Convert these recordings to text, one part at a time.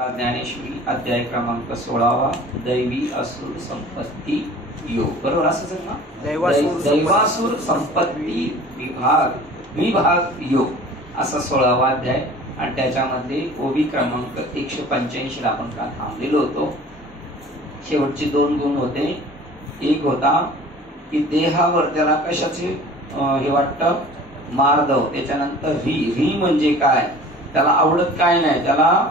ज्ञानेश्वरी अध्याय क्रमांक 16 दैवी असुर संपत्ती योग. बरोबर असंच आहे ना? दैवासुर संपत्ती विभाग योग असा 16वा अध्याय. आणि त्याच्यामध्ये ओवी क्रमांक 185 ला आपण का थांबलेलो होतो. शेवटचे 2 गुण होते. एक होता की देहावर त्याला कशाचे हे वाटतं मार्दव. त्याच्यानंतर री म्हणजे काय, त्याला आवडत काय नाही, त्याला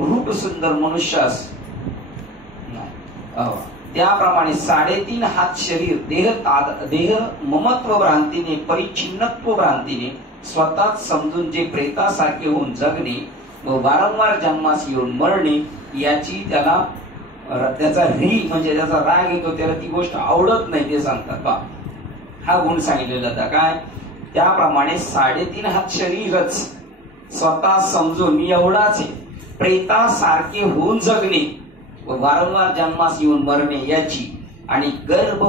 रूप सुंदर मनुष्य त्याप्रमाणे 3.5 हात शरीर देह ममत्व भ्रांतीने परिच्छिन्नत्व भ्रांतीने स्वतःच समजून जे प्रेतासारखे होऊन जगणे व वारंवार जन्मास येऊन मरणे याची त्याचा री म्हणजे त्याचा राग येतो, त्याला ती गोष्ट आवडत नाही ते सांगतात बा. हा गुण सांगितलेला होता काय. त्याप्रमाणे 3.5 हात शरीरच स्वतः समजून मी एवढाच आहे, प्रेतासारखे होऊन जगणे व वारंवार जन्मास येऊन मरणे याची, आणि गर्भ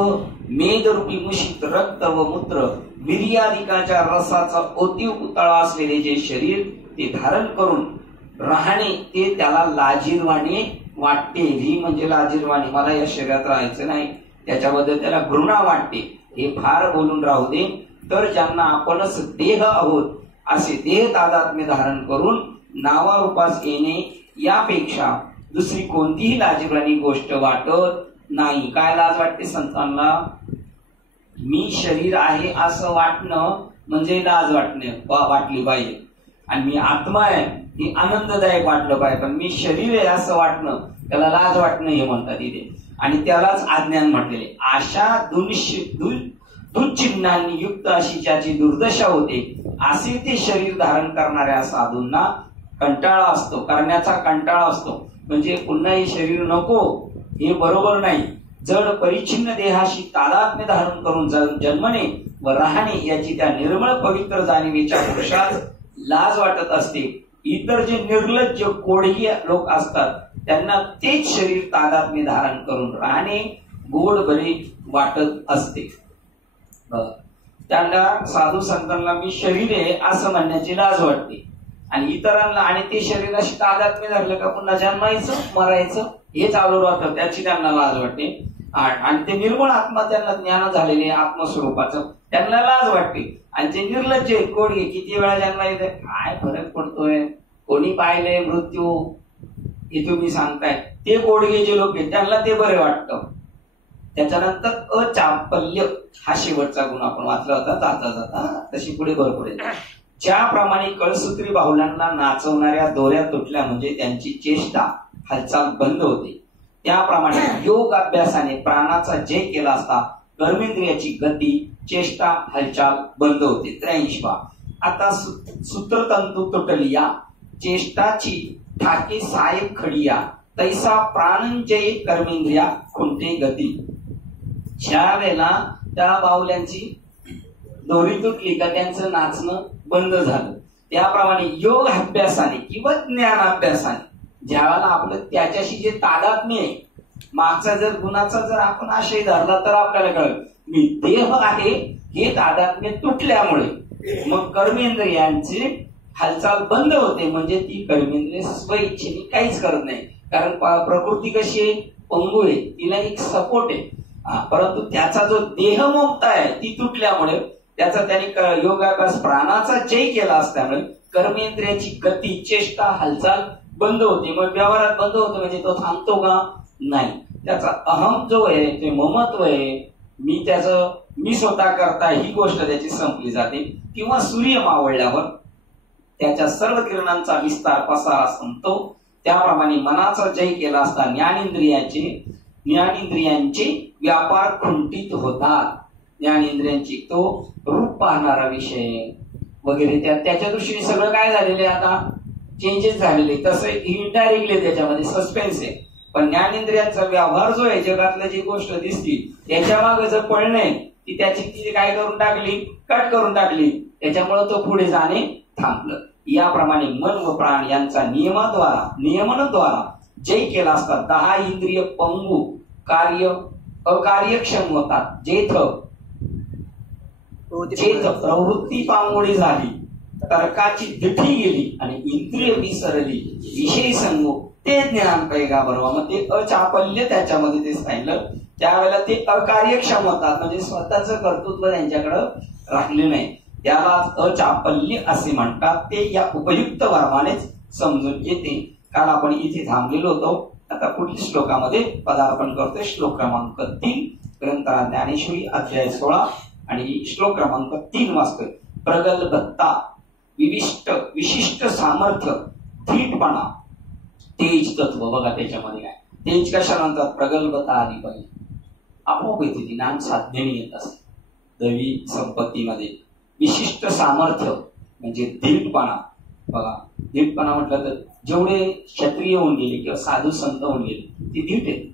मेदरूपी मुशीत रक्त व मूत्र वीर्यादिकाच्या रसाचा ओतीव पुतळा असलेले जे शरीर ते धारण करून राहणे ते त्याला लाजिरवाणे वाटते. री म्हणजे लाजिरवाणे, मला या शरीरात राहायचं नाही, त्याच्याबद्दल त्याला घृणा वाटते. हे फार बोलून राहू दे. तर ज्यांना आपणच देह आहोत असे देह तादात्म्य धारण करून नावारूपास येणे यापेक्षा दुसरी कोणतीही लाजिरवाणी गोष्ट वाटत नाही. काय लाज वाटते संतांना? मी शरीर आहे असं वाटणं म्हणजे लाज वाटली पाहिजे. आणि मी आत्मा आहे हे आनंददायक वाटलं पाहिजे. पण मी शरीर आहे असं वाटणं त्याला लाज वाटणं हे म्हणतात इथे. आणि त्यालाच अज्ञान म्हटलेले. अशा दुश्चिन्हांनी युक्त अशी ज्याची दुर्दशा होते असे ते शरीर धारण करणाऱ्या साधूंना कंटाळा असतो, करण्याचा कंटाळा असतो. म्हणजे पुन्हा हे शरीर नको, हे बरोबर नाही. जड परिच्छिन्न देहाशी तादात्म्य धारण करून जन्मणे व राहणे याची त्या निर्मळ पवित्र जाणीवेच्या पुरुषास लाज वाटत असते. इतर जे निर्लज्ज कोढी लोक असतात त्यांना तेच शरीर तादात्म्य धारण करून राहणे गोड बरे वाटत असते. त्यांना साधू संतांना मी शरीर आहे असं म्हणण्याची लाज वाटते. आणि इतरांना आणि ते शरीराशी तादात्म्य धरलं का पुन्हा जन्मायचं मरायचं हे चालू राहतं, त्याची त्यांना लाज वाटते. आणि ते निर्मळ आत्मा त्यांना ज्ञान झालेले आत्मस्वरूपाचं त्यांना लाज वाटते. आणि जे निर्लज्ज कोडगे किती वेळा जन्मा येते, काय फरक पडतोय, कोणी पाहिलंय मृत्यू हे तुम्ही सांगताय, ते कोडगे जे लोक आहेत त्यांना ते बरे वाटतं. त्याच्यानंतर अचापल्य हा शेवटचा गुण आपण वाचला होता जाता जाता, तशी पुढे भरपूर आहे. ज्याप्रमाणे कळसूत्री बाहुल्यांना नाचवणाऱ्या दोऱ्या तुटल्या म्हणजे त्यांची चेष्टा हालचाल बंद होते, त्याप्रमाणे योग अभ्यासाने प्राणाचा जय केला असता कर्मेंद्रियाची गती चेष्टा हालचाल बंद होते. 83 बा. आता सूत्रतंतू तुटलिया चेष्टाची ठाके साहेब खडिया तैसा प्राणंजय कर्मेंद्रिया खुंटे गती. ज्या वेळेला त्या बाहुल्यांची दोरी तुटली का त्यांचं नाचणं बंद झालं. त्याप्रमाणे योग अभ्यासाने किंवा ज्ञान अभ्यासाने ज्यावेळेला आपलं त्याच्याशी जे तादात्म्य आहे, मागचा जर गुणाचा जर आपण आशय धरला तर आपल्याला कळलं मी देह आहे हे तादात्म्य तुटल्यामुळे मग कर्मेंद्रियांची हालचाल बंद होते. म्हणजे ती कर्मेंद्रिय स्वइच्छेने काहीच करत नाही. कारण प्रकृती कशी आहे, पंगू आहे, तिला एक सपोर्ट आहे. परंतु त्याचा जो देहमुक्त आहे ती तुटल्यामुळे त्याचा त्याने योगाभ्यास प्राणाचा जय केला असल्यामुळे कर्मेंद्रियाची गती चेष्टा हालचाल बंद होते. मग व्यवहारात बंद होते म्हणजे तो थांबतो का? नाही. त्याचा अहम जो आहे ते ममत्व आहे, मी स्वतः करता ही गोष्ट त्याची संपली जाते. किंवा सूर्य मावळल्यावर त्याच्या सर्व किरणांचा विस्तार पसारा संपतो. त्याप्रमाणे मनाचा जय केला असता ज्ञानेंद्रियांचे व्यापार खुंटीत होतात. ज्ञानेंद्रियांची तो रूप पाहणारा विषय वगैरे त्याच्या दृष्टीने सगळं काय झालेलं आहे आता चेंजेस झालेले. तसं इनडायरेक्टली त्याच्यामध्ये सस्पेन्स आहे. पण ज्ञानेंद्रियांचा व्यवहार जो आहे जगातल्या जी गोष्ट दिसती त्याच्या मागे जर पळणे ती त्याची काय करून टाकली, कट करून टाकली, त्याच्यामुळे तो पुढे जाणे थांबलं. याप्रमाणे मन व प्राण यांचा नियमनाद्वारा जय केला असता 10 इंद्रिय पंगू अकार्यक्षम होतात. जेथ प्रवृत्ती पांगोळी झाली तर्काची दिठी गेली आणि इंद्रिय विसरली, विषय संगो ते ज्ञान पैगा बरोबर. मग ते अचापल्य त्याच्यामध्ये ते सांगितलं. त्यावेळेला ते अकार्यक्षम होतात, म्हणजे स्वतःच कर्तृत्व त्यांच्याकडं राहिलं नाही. त्याला अचापल्य असे म्हणतात. ते या उपयुक्त वर्मानेच समजून येते. काल आपण इथे थांबलेलो होतो. आता पुढील श्लोकामध्ये पदार्पण करतोय. श्लोक क्रमांक 3 ग्रंथरा ज्ञानेश्वरी अध्याय 16 आणि श्लोक क्रमांक 3 वाचतोय. प्रगल्भता, विशिष्ट सामर्थ्य, धीटपणा, तेज तत्व. बघा त्याच्यामध्ये काय तेज कशा म्हणतात. प्रगल्भता आली पाहिजे. आपोआप येते ती ज्ञान साधनेने येत असते. दैवी संपत्तीमध्ये विशिष्ट सामर्थ्य म्हणजे धीटपणा. बघा धीटपणा म्हटलं तर जेवढे क्षत्रिय होऊन गेले किंवा साधू संत होऊन गेले ते धीट आहेत.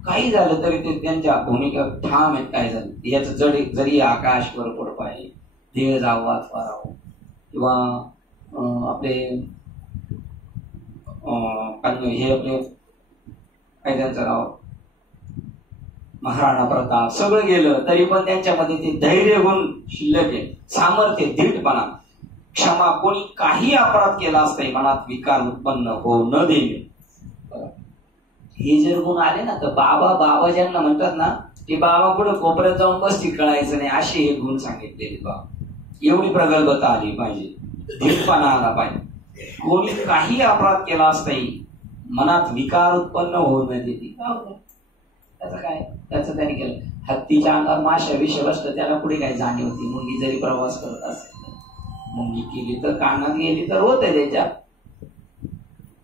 काही झालं तरी ते त्यांच्या भूमिका ठाम आहेत. काय झालं याचं जरी आकाश वर पडप आहे, देह जावं अथवा राहावं, किंवा आपले हे आपले काय त्यांचं नाव महाराणा प्रताप सगळं गेलं तरी पण त्यांच्यामध्ये ते धैर्य गुण शिल्लक आहे. सामर्थ्य, धीटपणा, क्षमा. कोणी काही अपराध केला असता मनात विकार उत्पन्न होऊ न देणे, हे जर गुण आले ना तर बाबा ज्यांना म्हणतात ना ते बाबा कुठं कोपऱ्यात जाऊन बसती कळायचं नाही, असे हे गुण सांगितलेले. बाबा एवढी प्रगल्भता आली पाहिजे, धीटपणा आला पाहिजे. कोणी काही अपराध केला असताही मनात विकार उत्पन्न होऊ न देते. त्याचं काय त्याचं त्याने केलं. हत्तीच्या अंगावर माशा विषय असतं त्याला पुढे काय जाणीव होती. मुंगी जरी प्रवास करत असेल, मुंगी केली तर कानात गेली तर होत आहे त्याच्यात.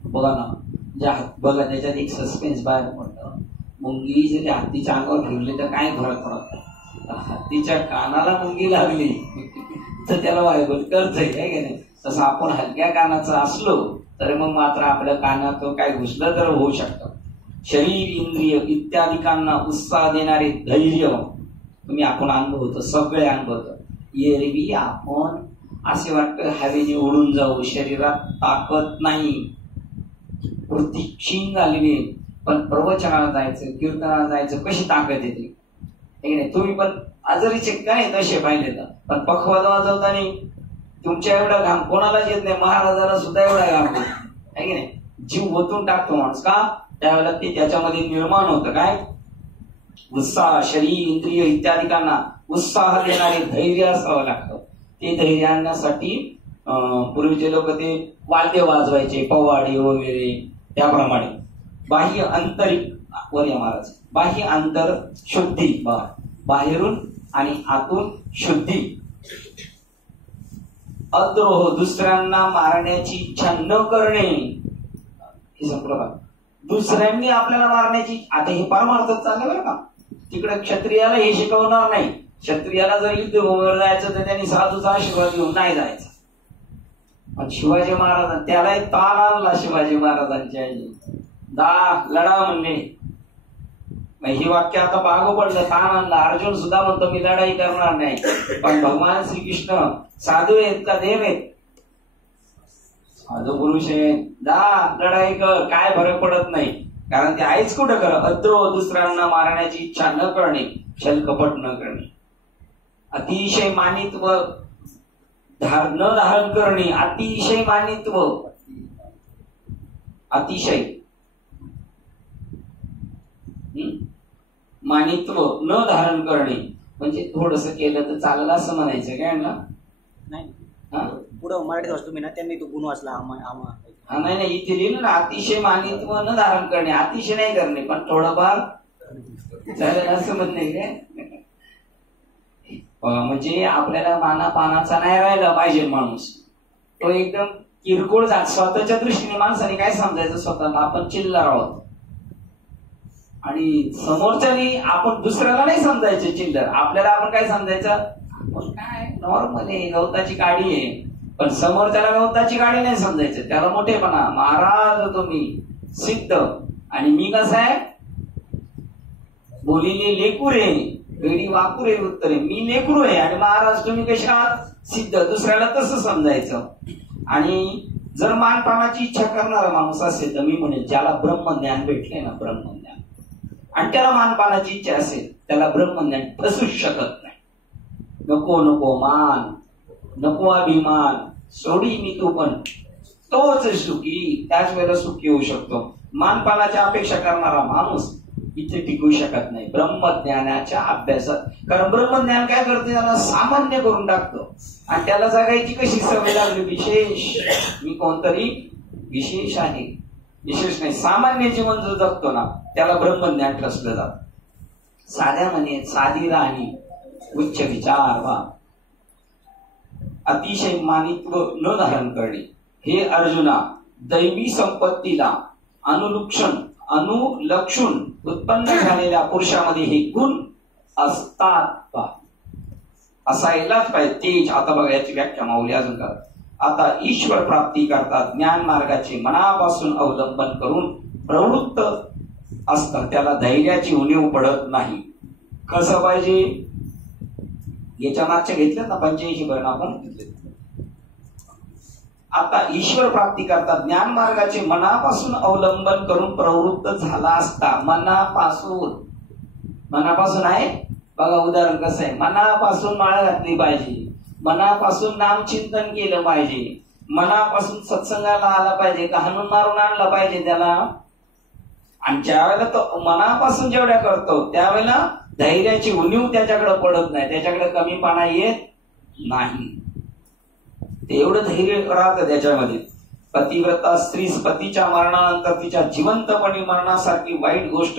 बघा ना बघा त्याच्यात एक सस्पेन्स बाहेर पडतं. मुंगी जरी हत्तीच्या अंगावर फिरली तर काय फरक पडत. हत्तीच्या कानाला मुंगी लागली तर त्याला वायबल करतंय काय की नाही. तसं आपण हलक्या कानाचं असलो तर मग मात्र आपल्या कानात काय घुसलं तर होऊ शकतं. शरीर, इंद्रिय इत्यादिकांना उत्साह देणारे धैर्य तुम्ही आपण अनुभवतो, सगळे अनुभवतो. एरवी आपण असे वाटतं हवेने उडून जाऊ, शरीरात ताकद नाही, वृत्ती क्षीण झालेली, पण प्रवचनाला जायचं, कीर्तनाला जायचं, कशी ताकद येते. नाही तुम्ही पण आजारी का नाही तसे पाहिले तर, पण पखवाद वाजवताना तुमच्या एवढा घाम कोणालाच येत नाही. महाराजाला सुद्धा एवढा घाम आहे की नाही. जीव ओतून टाकतो माणूस. का त्यावेळेला ते त्याच्यामध्ये निर्माण होतं काय उत्साह. शरीर, इंद्रिय इत्यादिकांना उत्साह देणारे धैर्य असावं लागतं. ते धैर्य आणण्यासाठी पूर्वीचे लोक ते वाद्य वाजवायचे, पवाडे वगैरे. त्याप्रमाणे बाह्य आंतरिक वर महाराज बाह्य आंतर शुद्धी, बाहेरून आणि आतून शुद्धी. अद्रोह, दुसऱ्यांना मारण्याची इच्छा न करणे. हे संपूर्ण दुसऱ्यांनी आपल्याला मारण्याची, आता हे परमार्थच चाललंय बरं का. तिकडे क्षत्रियाला हे शिकवणार नाही. क्षत्रियाला जर युद्धभूमीवर जायचं तर त्यांनी साधूचा आशीर्वाद घेऊन नाही जायचं. पण शिवाजी महाराज त्याला एक ताण आणला. शिवाजी महाराजांच्या लढा म्हणले. ही वाक्य आता मागं पडलं. ताण आणला. अर्जुन सुद्धा म्हणतो मी लढाई करणार नाही. पण भगवान श्रीकृष्ण साधू आहेत का देव आहेत? साधू पुरुष आहेत. लढाई कर, काय फरक पडत नाही. कारण ते आईच कुठं कर. अद्रोह, दुसऱ्यांना मारण्याची इच्छा न करणे, छलकपट न करणे, अतिशय मानित्व न धारण करणे, अतिशय मानित्व, अतिशय मानित्व न धारण करणे म्हणजे थोडस केलं तर चाललं असं म्हणायचं काय ना. नाही पुढं मराठीत वाचतो मी ना, त्यांनी तो गुण वाचला. नाही इथे लिहिलं ना अतिशय मानित्व न धारण करणे, अतिशय नाही करणे पण थोडंफार चालेल असं म्हणत नाही काय. म्हणजे आपल्याला मानापानाचा नाही राहिला पाहिजे माणूस. तो एकदम किरकोळ जात. स्वतःच्या दृष्टीने माणसाने काय समजायचं स्वतःला आपण चिल्लर आहोत, आणि समोरच्याने आपण दुसऱ्याला नाही समजायचं चिल्लर. आपल्याला आपण काय समजायचं, आपण काय नॉर्मल आहे, गवताची गाडी आहे. पण समोरच्याला गवताची गाडी नाही समजायचं, त्याला मोठेपणा. महाराज तुम्ही सिद्ध आणि मी कसं आहे बोलीने लेकूर आहे, वेडी वाकूर आहे, उत्तर आहे. मी लेकरू आहे आणि महाराज तुम्ही कशा आहात सिद्ध. दुसऱ्याला तसं समजायचं. आणि जर मानपानाची इच्छा करणारा माणूस असेल तर मी म्हणेल ज्याला ब्रह्मज्ञान भेटले ना, ब्रह्मज्ञान, आणि त्याला मानपानाची इच्छा असेल त्याला ब्रह्मज्ञान फसूच शकत नाही. नको मान नको अभिमान, सोडी मी तू पण तोच सुखी, त्याच वेळेला सुखी होऊ शकतो. मानपानाची अपेक्षा करणारा माणूस इथे टिकू शकत नाही ब्रह्मज्ञानाच्या अभ्यासात. कारण ब्रह्मज्ञान काय करते, त्याला सामान्य करून टाकतो आणि त्याला जगायची कशी सवय लागली, विशेष. मी कोणतरी विशेष आहे, विशेष नाही. सामान्य जीवन जो जगतो ना त्याला ब्रह्मज्ञान ठसलं जात. साध्या म्हणे साधी राहणी, उच्च विचार वा अतिशय मानित्व न धारण करणे. हे अर्जुना, दैवी संपत्तीला अनुलक्षून उत्पन्न झालेल्या पुरुषामध्ये हे गुण असतात, असायलाच पाहिजे. तेज, आता बघा याची व्याख्या माऊली अजून करा. आता ईश्वर प्राप्ती करतात ज्ञान मार्गाचे मनापासून अवलंबन करून प्रवृत्त असतात, त्याला धैर्याची उणीव पडत नाही. कसं पाहिजे, याच्या मागच्या घेतल्यात ना 85 बरं आपण घेतले. आता ईश्वर प्राप्ती करतात ज्ञान मार्गाचे मनापासून अवलंबन करून प्रवृत्त झाला असता. मनापासून आहे बघा. उदाहरण कसं आहे, मनापासून माळ घातली पाहिजे, मनापासून नामचिंतन केलं पाहिजे, मनापासून सत्संगाला आला पाहिजे, का हाणून मारून आणला पाहिजे त्याला. आणि ज्यावेळेला तो मनापासून जेवढ्या करतो त्यावेळेला धैर्याची उणीव त्याच्याकडे पडत नाही, त्याच्याकडे कमीपणा येत नाही. ते एवढं धैर्य राहतं त्याच्यामध्ये. पतिव्रता स्त्री पतीच्या मरणानंतर तिच्या जिवंतपणी मरणासारखी वाईट गोष्ट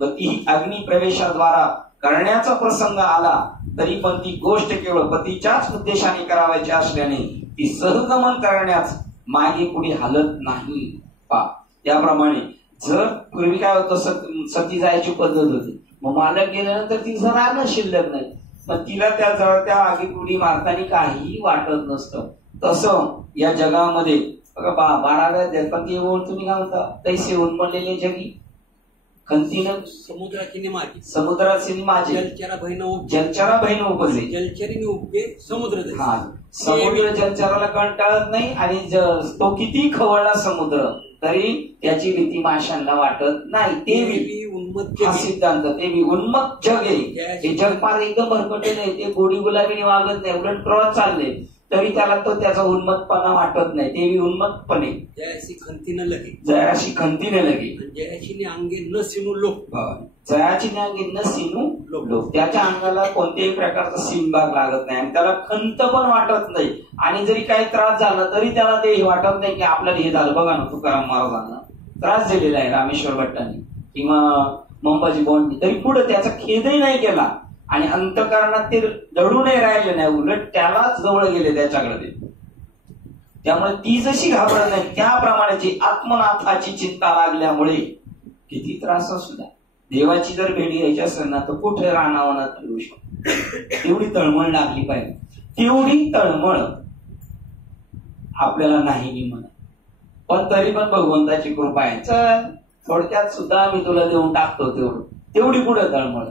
व ती अग्नी प्रवेशाद्वारा करण्याचा प्रसंग आला तरी पण ती गोष्ट केवळ पतीच्याच उद्देशाने करावायची असल्याने ती सहगमन करण्यास मागे पुढे हलत नाही. त्याप्रमाणे जर पूर्वी काय होतं, सती जायची पद्धत होती. मग मालक गेल्यानंतर तिचं राहणं शिल्लक नाही, पण तिला त्या जळत्या आगीपुडी मारताना काहीही वाटत नसतं. तसं या जगामध्ये बघा 12व्या अध्यायात पण ते ओळ तुम्ही काय म्हणता, तैसे उन्मळलेले जगी खंतीनं समुद्राची माझी, समुद्राची माझी, जलचरा बहीण उपजे, जलचरीने उपजे समुद्र. हा, समुद्र जलचराला कंटाळत नाही आणि तो किती खवळला समुद्र तरी त्याची भीती माशांना वाटत नाही. ते उन्मत्त सिद्धांत, ते उन्मत्त जग आहे. हे जग फार एकदम भरकटलेलं आहे, ते गोडी गुलाबीने वागत नाही, उलट क्रॉस चालले तरी त्याला तो त्याचा उन्मत्तपणा वाटत नाही. ते उन्मत्तपणे जयाशी खंतीनं लगे, जयाशी खंतीने लगे, जयाची अंगे न सिनू लोक, जयाची अंगे न सिनू लोक. त्याच्या अंगाला कोणत्याही प्रकारचा सिनबाग लागत नाही आणि त्याला खंत पण वाटत नाही. आणि जरी काही त्रास झाला तरी त्याला ते वाटत नाही की आपल्याला हे झालं. बघा ना, तुकाराम महाराजांना त्रास दिलेला आहे रामेश्वर भट्टांनी किंवा मंबाजी बोंडनी, तरी पुढे त्याचा खेदही नाही केला आणि अंतःकरणात ते दडूनही राहिले नाही, उलट त्यालाच जवळ गेले त्याच्याकडे. त्यामुळे ती जशी घाबरत नाही त्याप्रमाणे जी आत्मनाथाची चिंता लागल्यामुळे किती त्रास असू द्या, देवाची जर भेट घ्यायची असेल ना तर कुठे रानावनात फिरू शकतो. तेवढी तळमळ लागली पाहिजे. तेवढी तळमळ आपल्याला नाही म्हणत, पण तरी पण भगवंताची कृपा आहे. चल थोडक्यात सुद्धा मी तुला देऊन टाकतो तेवढी पुढे तळमळ.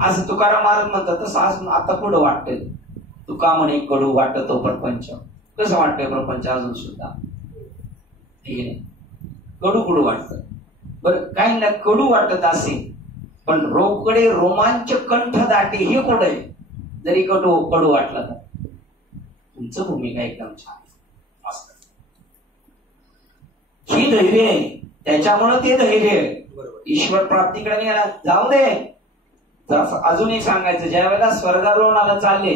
असं तुकाराम महाराज म्हणतात तसं आता पुढे वाटतंय. तुका म्हणे कडू वाटतो प्रपंच. कसं वाटतंय प्रपंच अजून सुद्धा, ठीक आहे, कडू कडू वाटत. बरं, काही ना कडू वाटत असेल पण रोकडे रोमांच कंठ दाटे हे कोड आहे. जरी कडू वाटलं तर तुमचं भूमिका एकदम छान मस्त. ही धैर्य आहे, त्याच्यामुळे ते धैर्य आहे. ईश्वर प्राप्तीकडे निघाला जाऊ दे. अजून एक सांगायचं, ज्या वेळेला स्वर्गारोहणाला चालले,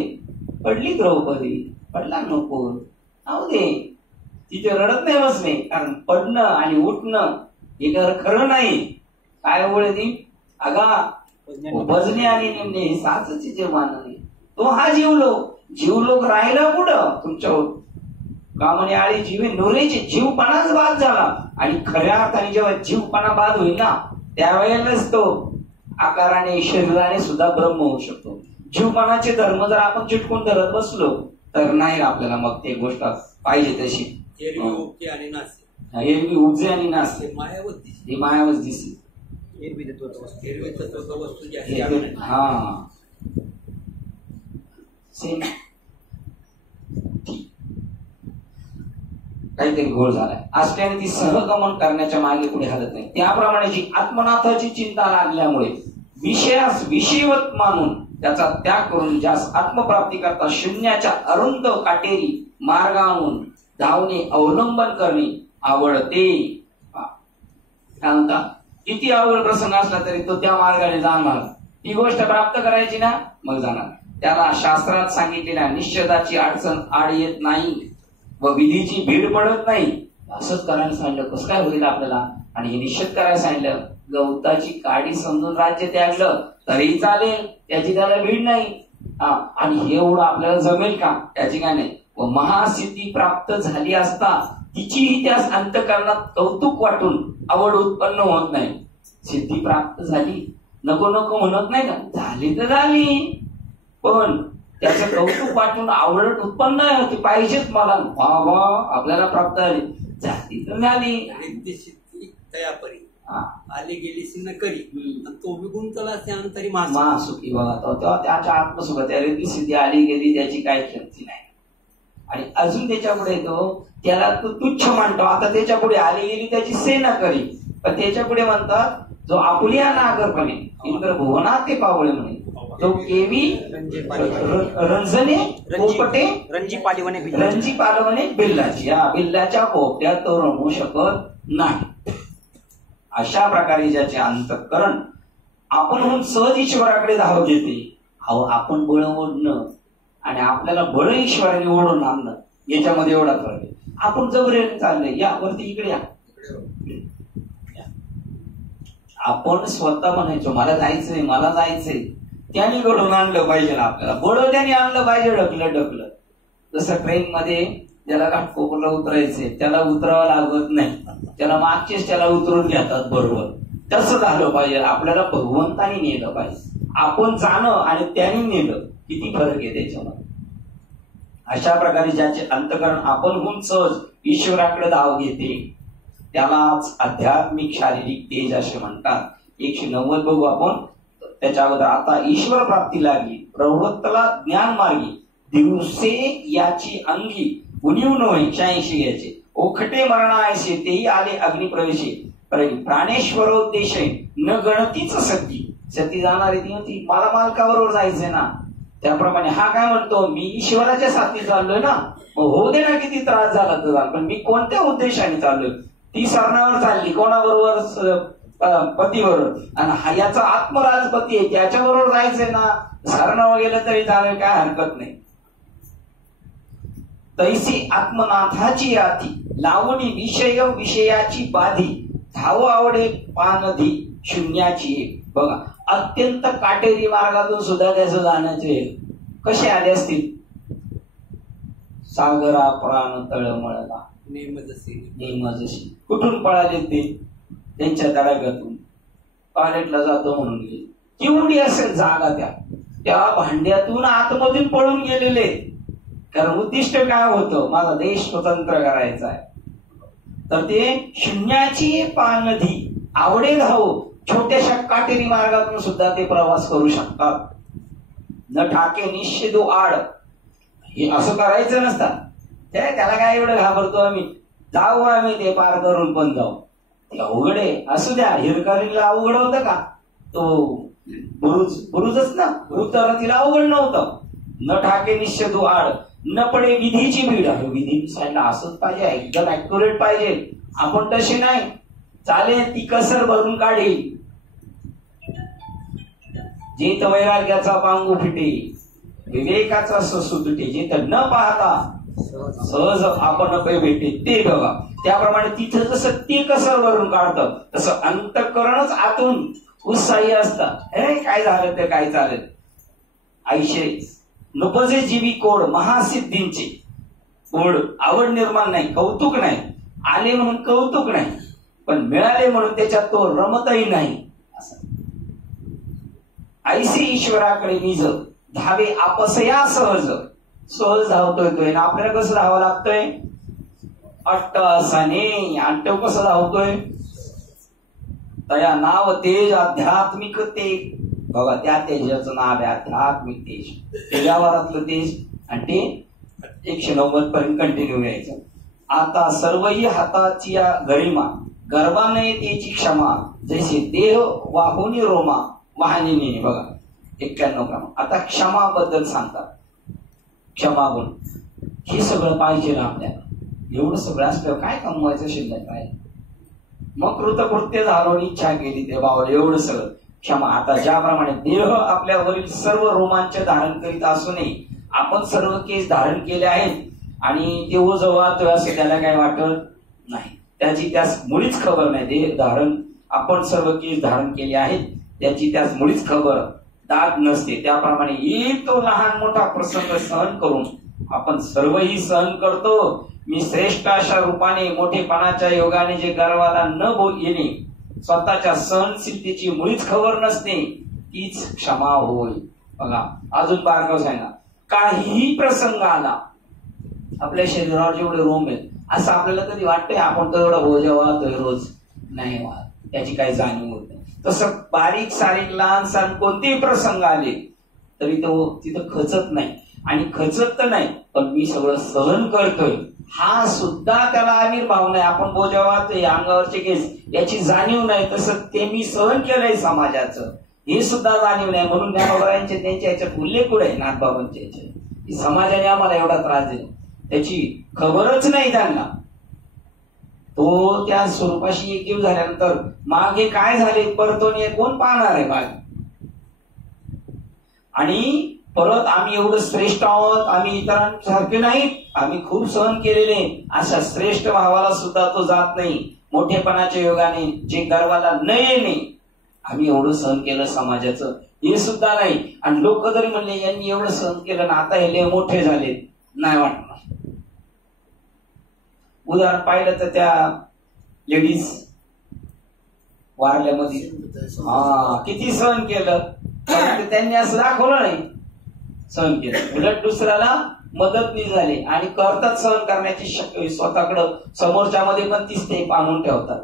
पडली द्रौपदी, पडला नको, जाऊ दे. तिथे रडत नाही बसणे, कारण पडणं आणि उठणं हे खरं नाही. काय ओळ ती अगा भजणे आणि नेमणे हे साचचे जे मानणे. तो हा जीवलोक राहिला कुठं तुमच्या कामणे आळी जीवे नोरेचे जीवपणाच बाद झाला. आणि खऱ्या अर्थाने जेव्हा जीवपणा बाद होईल ना त्यावेळेलाच तो आकाराने शरीराने सुद्धा ब्रह्म होऊ शकतो. जीवपणाचे धर्म जर आपण चिटकून धरत बसलो तर नाही आपल्याला मग ते गोष्ट पाहिजे तशी. एरवी उपजे आणि नासे, एरवी उपजे आणि नासे, मायावत मायावच दिसते. एरवी वस्तू जी आहे हा सेम काहीतरी घोळ झालाय असल्याने ती सहगमन करण्याच्या मागे पुढे हलत नाही. त्याप्रमाणे जी आत्मनाथाची चिंता लागल्यामुळे विषयास विषयवत मानून त्याचा त्याग करून ज्यास आत्मप्राप्ती करता शून्याच्या अरुंद काटेरी मार्गावरून धावणे अवलंबन करणे आवडते. काय म्हणता, किती अवघड प्रसंग असला तरी तो त्या मार्गाने जाणार. ती गोष्ट प्राप्त करायची ना, मग जाणार. त्याला शास्त्रात सांगितलेल्या निश्चिताची अडचण आड येत नाही व विधीची भीड पडत नाही. असंच करायला सांगितलं कसं काय होईल आपल्याला, आणि हे निश्चित करायला सांगितलं. गवताची काडी समजून राज्य त्यागलं तरी चालेल, त्याची त्याला भीड नाही. आणि हे एवढं आपल्याला जमेल का, त्याची काय नाही. व महासिद्धी प्राप्त झाली असता तिचीही त्या अंतःकरणात कौतुक वाटून आवड उत्पन्न होत नाही. सिद्धी प्राप्त झाली नको नको म्हणत नाही का, झाली तर झाली, पण त्याचं कौतुक वाटून आवड उत्पन्न नाही होती. पाहिजेच मला, वा आपल्याला प्राप्त झाली तर झाली. तयापरी आली गेली न करी तो विगुण तला तरी महासुखी. बघा तेव्हा त्याच्या आत्मसुख त्या सिद्धी आली गेली त्याची काही किंमती नाही. आणि अजून त्याच्यापुढे त्याला तो तुच्छ म्हणतो. आता त्याच्या पुढे आली गेली त्याची सेना करी, पण त्याच्या पुढे म्हणतात जो आपुलिया नागरपणे इंद्र भुवनात ते पावळे म्हणे तो केवी रंजने पोपटे रणजी पालवणे बिल्लाची. या बिल्लाच्या पोपट्यात तो रमू शकत नाही. अशा प्रकारे ज्याचे अंतःकरण आपण सहज ईश्वराकडे धाव घेते. आपण बळ ओढणं आणि आपल्याला बळ ईश्वराने ओढून आणणं याच्यामध्ये एवढा फरक आहे. आपण जबरीने चाललंय, या वरती इकडे या. आपण स्वतः म्हणायचो मला जायचंय मला जायचंय, त्याने घडून आणलं पाहिजे आपल्याला, बळ त्याने आणलं पाहिजे. ढकलं जसं ट्रेन मध्ये ज्याला घाटकोपरला उतरायचंय त्याला उतरावं लागत नाही, त्याला मागचेच त्याला उतरून घेतात बरोबर. तसं झालं पाहिजे, आपल्याला भगवंतानी नेलं पाहिजे. आपण जाणं आणि त्याने नेलं किती फरक आहे त्याच्यामध्ये. अशा प्रकारे ज्याचे अंतःकरण आपण सहज ईश्वराकडे धाव घेते त्यालाच आध्यात्मिक शारीरिक तेज असे म्हणतात. 190 बघू आपण. त्याच्या अगोदर आता ईश्वर प्राप्ती लागली प्रवृत्तला ज्ञान मार्गी दिवसे याची अंगी उणीव नव्हे 86 घ्यायचे ओखटे मरणायचे तेही आले अग्निप्रवेशे प्राणेश्वरोद्देश न गणतीच सती जाणारी ती होती. मला मालकाबरोबर जायचंय ना, त्याप्रमाणे हा काय म्हणतो मी ईश्वराच्या साथी चाललोय ना, मग होऊ दे ना किती त्रास झाला तर, पण मी कोणत्या उद्देशाने चाललोय. ती सरणावर चालली कोणाबरोबर, पतीबरोबर, आणि याचा आत्मराजपती आहे त्याच्याबरोबर जायचंय ना, सरणावर गेलं तरी चालेल काय हरकत नाही. तैसी आत्मनाथाची याती लावणी विषयाची बाधी धाव आवडे पानधी शून्याची. बघा अत्यंत काटेरी मार्गातून सुद्धा त्याचं जाण्याचे कसे आले असतील. सागरा प्राण तळमळला नेमजशी कुठून पळाले ते, त्यांच्या तडाख्यातून. टॉयलेटला जातो म्हणून गेले, केवढी असेल जागा त्या भांड्यातून आतमधून पळून गेलेले. कारण उद्दिष्ट काय होतं, माझा देश स्वतंत्र करायचा आहे. तर ते शून्याची पानधी आवडे धाव छोट्याशा काटेरी मार्गातून सुद्धा ते प्रवास करू शकतात. न ठाके निश्चित आड हे असं करायचं नसतं. त्याला काय एवढं घाबरतो आम्ही, जाऊ आम्ही ते पार करून पण जाऊ. ते अवघड आहे, असू द्या. हिरकारीला अवघड होतं का, तो बुरुजच ना, उतर तिला अवघड नव्हतं. न ठाके निश्चित आड न पडे विधीची भीड. विधी साईडला असंच पाहिजे, एकदम ऍक्युरेट पाहिजे. आपण तसे नाही चालेल, ती कसर भरून काढेल. जे तर वैराग्याचा पांगू फिटे विवेकाचा सुटते, जे तर न पाहता सहज आपण भेटे ते बघा. त्याप्रमाणे तिथं जसं ते कसर भरून काढतं तसं अंतःकरणच आतून उत्साही असतं. हे काय झालं ते काय चालेल. आईशे नपजे जीवी कोड महासिद्धींचे कोड आवड निर्माण नाही, कौतुक नाही. आले म्हणून कौतुक नाही, पण मिळाले म्हणून त्याच्यात तो रमतही नाही. असं ऐसे ईश्वराकडे निज धावे आपसया सहज धावतोय तो. आपल्याला कसं धावावं लागतंय, अट्टहासाने. अट्ट कसं धावतोय, तया नाव तेज आध्यात्मिक तेज. बघा त्या तेजाचं नाव आहे आध्यात्मिक तेज, तेजावरातलं तेज. आणि ते 190 पर्यंत कंटिन्यू यायचं. आता सर्वही हाताची या गरिमा गर्वाने त्याची क्षमा जैसे देह वाहुनी रोमा वाहनी. बघा 91 क्रमांक. आता क्षमाबद्दल सांगतात. क्षमागुण हे सगळं पाहिजे ना आपल्याला. एवढं सगळं असल्यावर काय कमवायचं शिल्लक आहे. मग कृतकृत्य झालो इच्छा केली ते भाव एवढं सगळं क्षमा. आता ज्याप्रमाणे देह आपल्यावरील सर्व रोमांच धारण करीत असूनही आपण सर्व केस धारण केले आहेत आणि ते ओझवातोय असं त्याला काय वाटत नाही. त्याची त्यास मुळीच खबर नाही. देह धारण आपण सर्व केस धारण केले आहेत त्याची त्यास मुळीच खबर दाद नसते. त्याप्रमाणे एक तो लहान मोठा प्रसंग सहन करून आपण सर्वही सहन करतो. मी श्रेष्ठ अशा रूपाने मोठेपणाच्या योगाने जे गर्वाला न येणे स्वतःच्या सहनशीलतेची मुळीच खबर नसते तीच क्षमा होय. बघा अजून बारकाव सांगा. काहीही प्रसंग आला आपल्या शरीरावर जेवढे रोम आहेत असं आपल्याला कधी वाटतंय आपण तर एवढा बोजा वाहतोय रोज नाही वाहत. त्याची काही जाणीव होत नाही. तसं बारीक सारीक लहान सहान कोणतेही प्रसंग आले तरी तो तिथं खचत नाही. आणि खचत तर नाही पण मी सगळं सहन करतोय हा सुद्धा त्याला आविर्भाव नाही. आपण बोजा वाहतोय अंगावरचे केस याची जाणीव नाही. तसं ते मी सहन केलंय समाजाचं हे सुद्धा जाणीव नाही. म्हणून ज्ञानोबरायांचे त्यांच्या याच्यात उल्लेख कुठे आहे नाथबाबांच्या याच्यात समाजाने आम्हाला एवढा त्रास दिला त्याची खबरच नाही त्यांना. तो त्या स्वरूपाशी एकजीव झाल्यानंतर मागे काय झाले परतोने कोण पाहणार आहे मागे. आणि परत आम्ही एवढं श्रेष्ठ आहोत आम्ही इतरांसारखे नाहीत आम्ही खूप सहन केलेले अशा श्रेष्ठ भावाला सुद्धा तो जात नाही. मोठेपणाच्या योगाने जे गर्वाला न येणे आम्ही एवढं सहन केलं समाजाचं हे सुद्धा नाही. आणि लोक जरी म्हणले यांनी एवढं सहन केलं ना आता हे मोठे झाले नाही वाटणार. उदाहरण पाहिलं तर त्या लेडीज वारल्यामध्ये किती सहन केलं त्यांनी असं दाखवलं नाही. सहन केलं उलट दुसऱ्याला मदतनीस झाले आणि करतात सहन करण्याची शक्य स्वतःकडं समोरच्या मध्ये पण तीच ते आणून ठेवतात.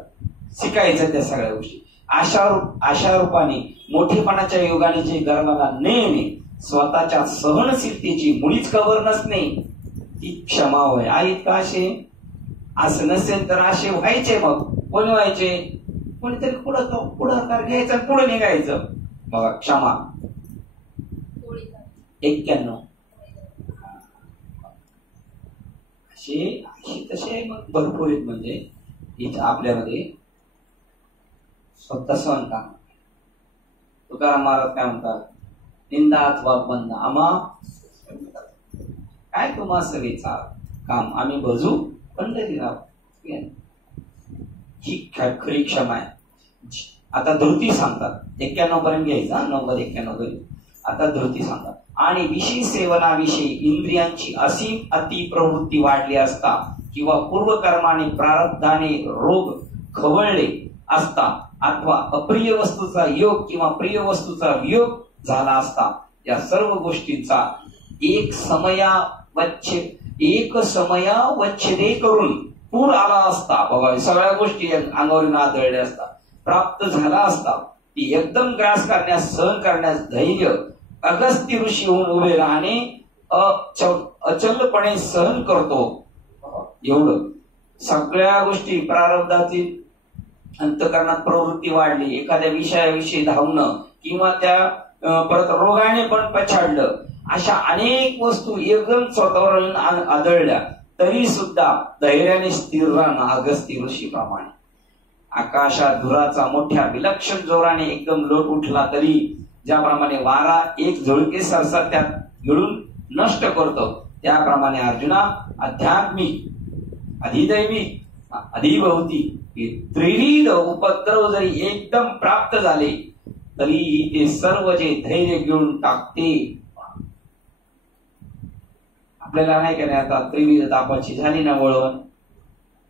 शिकायचं त्या सगळ्या गोष्टी. अशा रूपाने मोठेपणाच्या योगाने जे गर्वाला न येणे स्वतःच्या सहनशीलतेची मुळीच खबर नसणे ती क्षमा होय. आहेत का असे? असं नसेल तर असे व्हायचे. मग कोणी व्हायचे? कोणीतरी पुढाकार घ्यायचा पुढे निघायचं. बघा क्षमा 91 अशी तसे मग भरपूर आहेत. म्हणजे इथं आपल्यामध्ये स्वतः सहन काम. तुकाराम महाराज काय म्हणतात निंदा अथवा बंद आम्हा काय तुम्हा सगळेचा काम आम्ही भजू पंढरीराव. ही खरी क्षमा आहे. आता धृती सांगतात 91 पर्यंत घ्यायचा 90-91 पर्यंत. आता धृती सांगतात आणि विषय सेवनाविषयी इंद्रियांची असीम अति प्रवृत्ती वाढली असता किंवा पूर्वकर्माने प्रारब्धाने रोग खवळले असता अथवा अप्रिय वस्तूचा योग किंवा प्रिय वस्तूचा वियोग झाला असता या सर्व गोष्टींचा एक समयावच्छेदे करून पूर आला असता. बाबा सगळ्या गोष्टी अंगावरून आदळल्या असता प्राप्त झाला असता ती एकदम ग्रास करण्यास सहन करण्यास धैर्य अगस्त्य ऋषी होऊन उभे राहणे अचलपणे सहन करतो. एवढं सगळ्या गोष्टी प्रारब्धातील अंतकरणात प्रवृत्ती वाढली एखाद्या विषयाविषयी धावणं किंवा त्या परत रोगाने पण पछाडलं अशा अनेक वस्तू एकदम स्वतःवर आदळल्या तरी सुद्धा धैर्याने स्थिर राहणं अगस्त्य ऋषी प्रमाणे. आकाशात धुराचा मोठ्या विलक्षण जोराने एकदम लोट उठला तरी ज्याप्रमाणे वारा एक झुळके सरसा त्यात गिळून नष्ट करतो त्याप्रमाणे अर्जुना आध्यात्मिक अधिदैविक अधिभौती त्रिविध उपद्रव जरी एकदम प्राप्त झाले तरी ते सर्व जे धैर्य घेऊन टाकते. आपल्याला नाही का आता त्रिविध तापाची झाली ना वळवण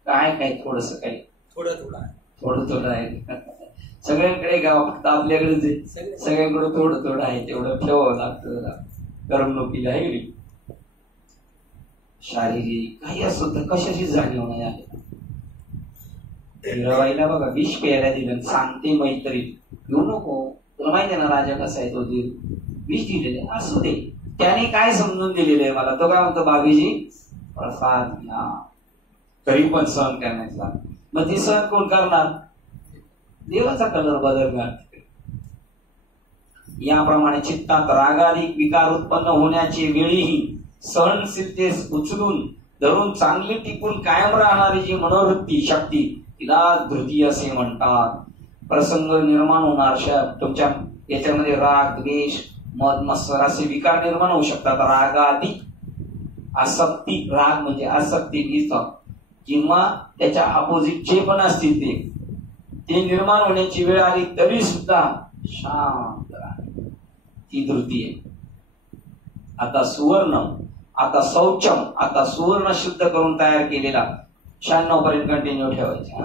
काय थोडस काही थोडं आहे. सगळ्यांकडे गाव फक्त आपल्याकडेच आहे. सगळ्यांकडे थोडं आहे तेवढं ठेवावं लागतं करमणुकीला आहे. शारीरिक काही असो तर कशाची जाणीव नाही आहे. रवाईला बघा विष प्यायला दिलं सांगते मैत्री घेऊ नको तुला माहिती आहे ना राजा कसा आहे तो विष दिलेले असू दे. त्याने काय समजून दिलेलं आहे मला तो काय म्हणतो बाबीजी प्रसाद घ्या तरी पण सहन करण्याचा. मग ती सहन कोण करणार? देवाचा कलर बदलणार. याप्रमाणे चित्तात रागाधिक विकार उत्पन्न होण्याची वेळीही सहनशीलतेस उचलून धरून चांगली टिकून कायम राहणारी जी मनोवृत्ती शक्ती तिला धृती असे म्हणतात. प्रसंग निर्माण होणार तुमच्या याच्यामध्ये राग द्वेष मद मत्सर असे विकार निर्माण होऊ शकतात. रागाधिक आसक्ती, राग म्हणजे आसक्ती किंवा त्याच्या अपोजिट जे पण असतील ते निर्माण होण्याची वेळ आली तरी सुद्धा शांत राहणे ती धृती आहे. आता सुवर्ण, आता शौचम, आता सुवर्ण शुद्ध करून तयार केलेला 96 पर्यंत कंटिन्यू ठेवायचे.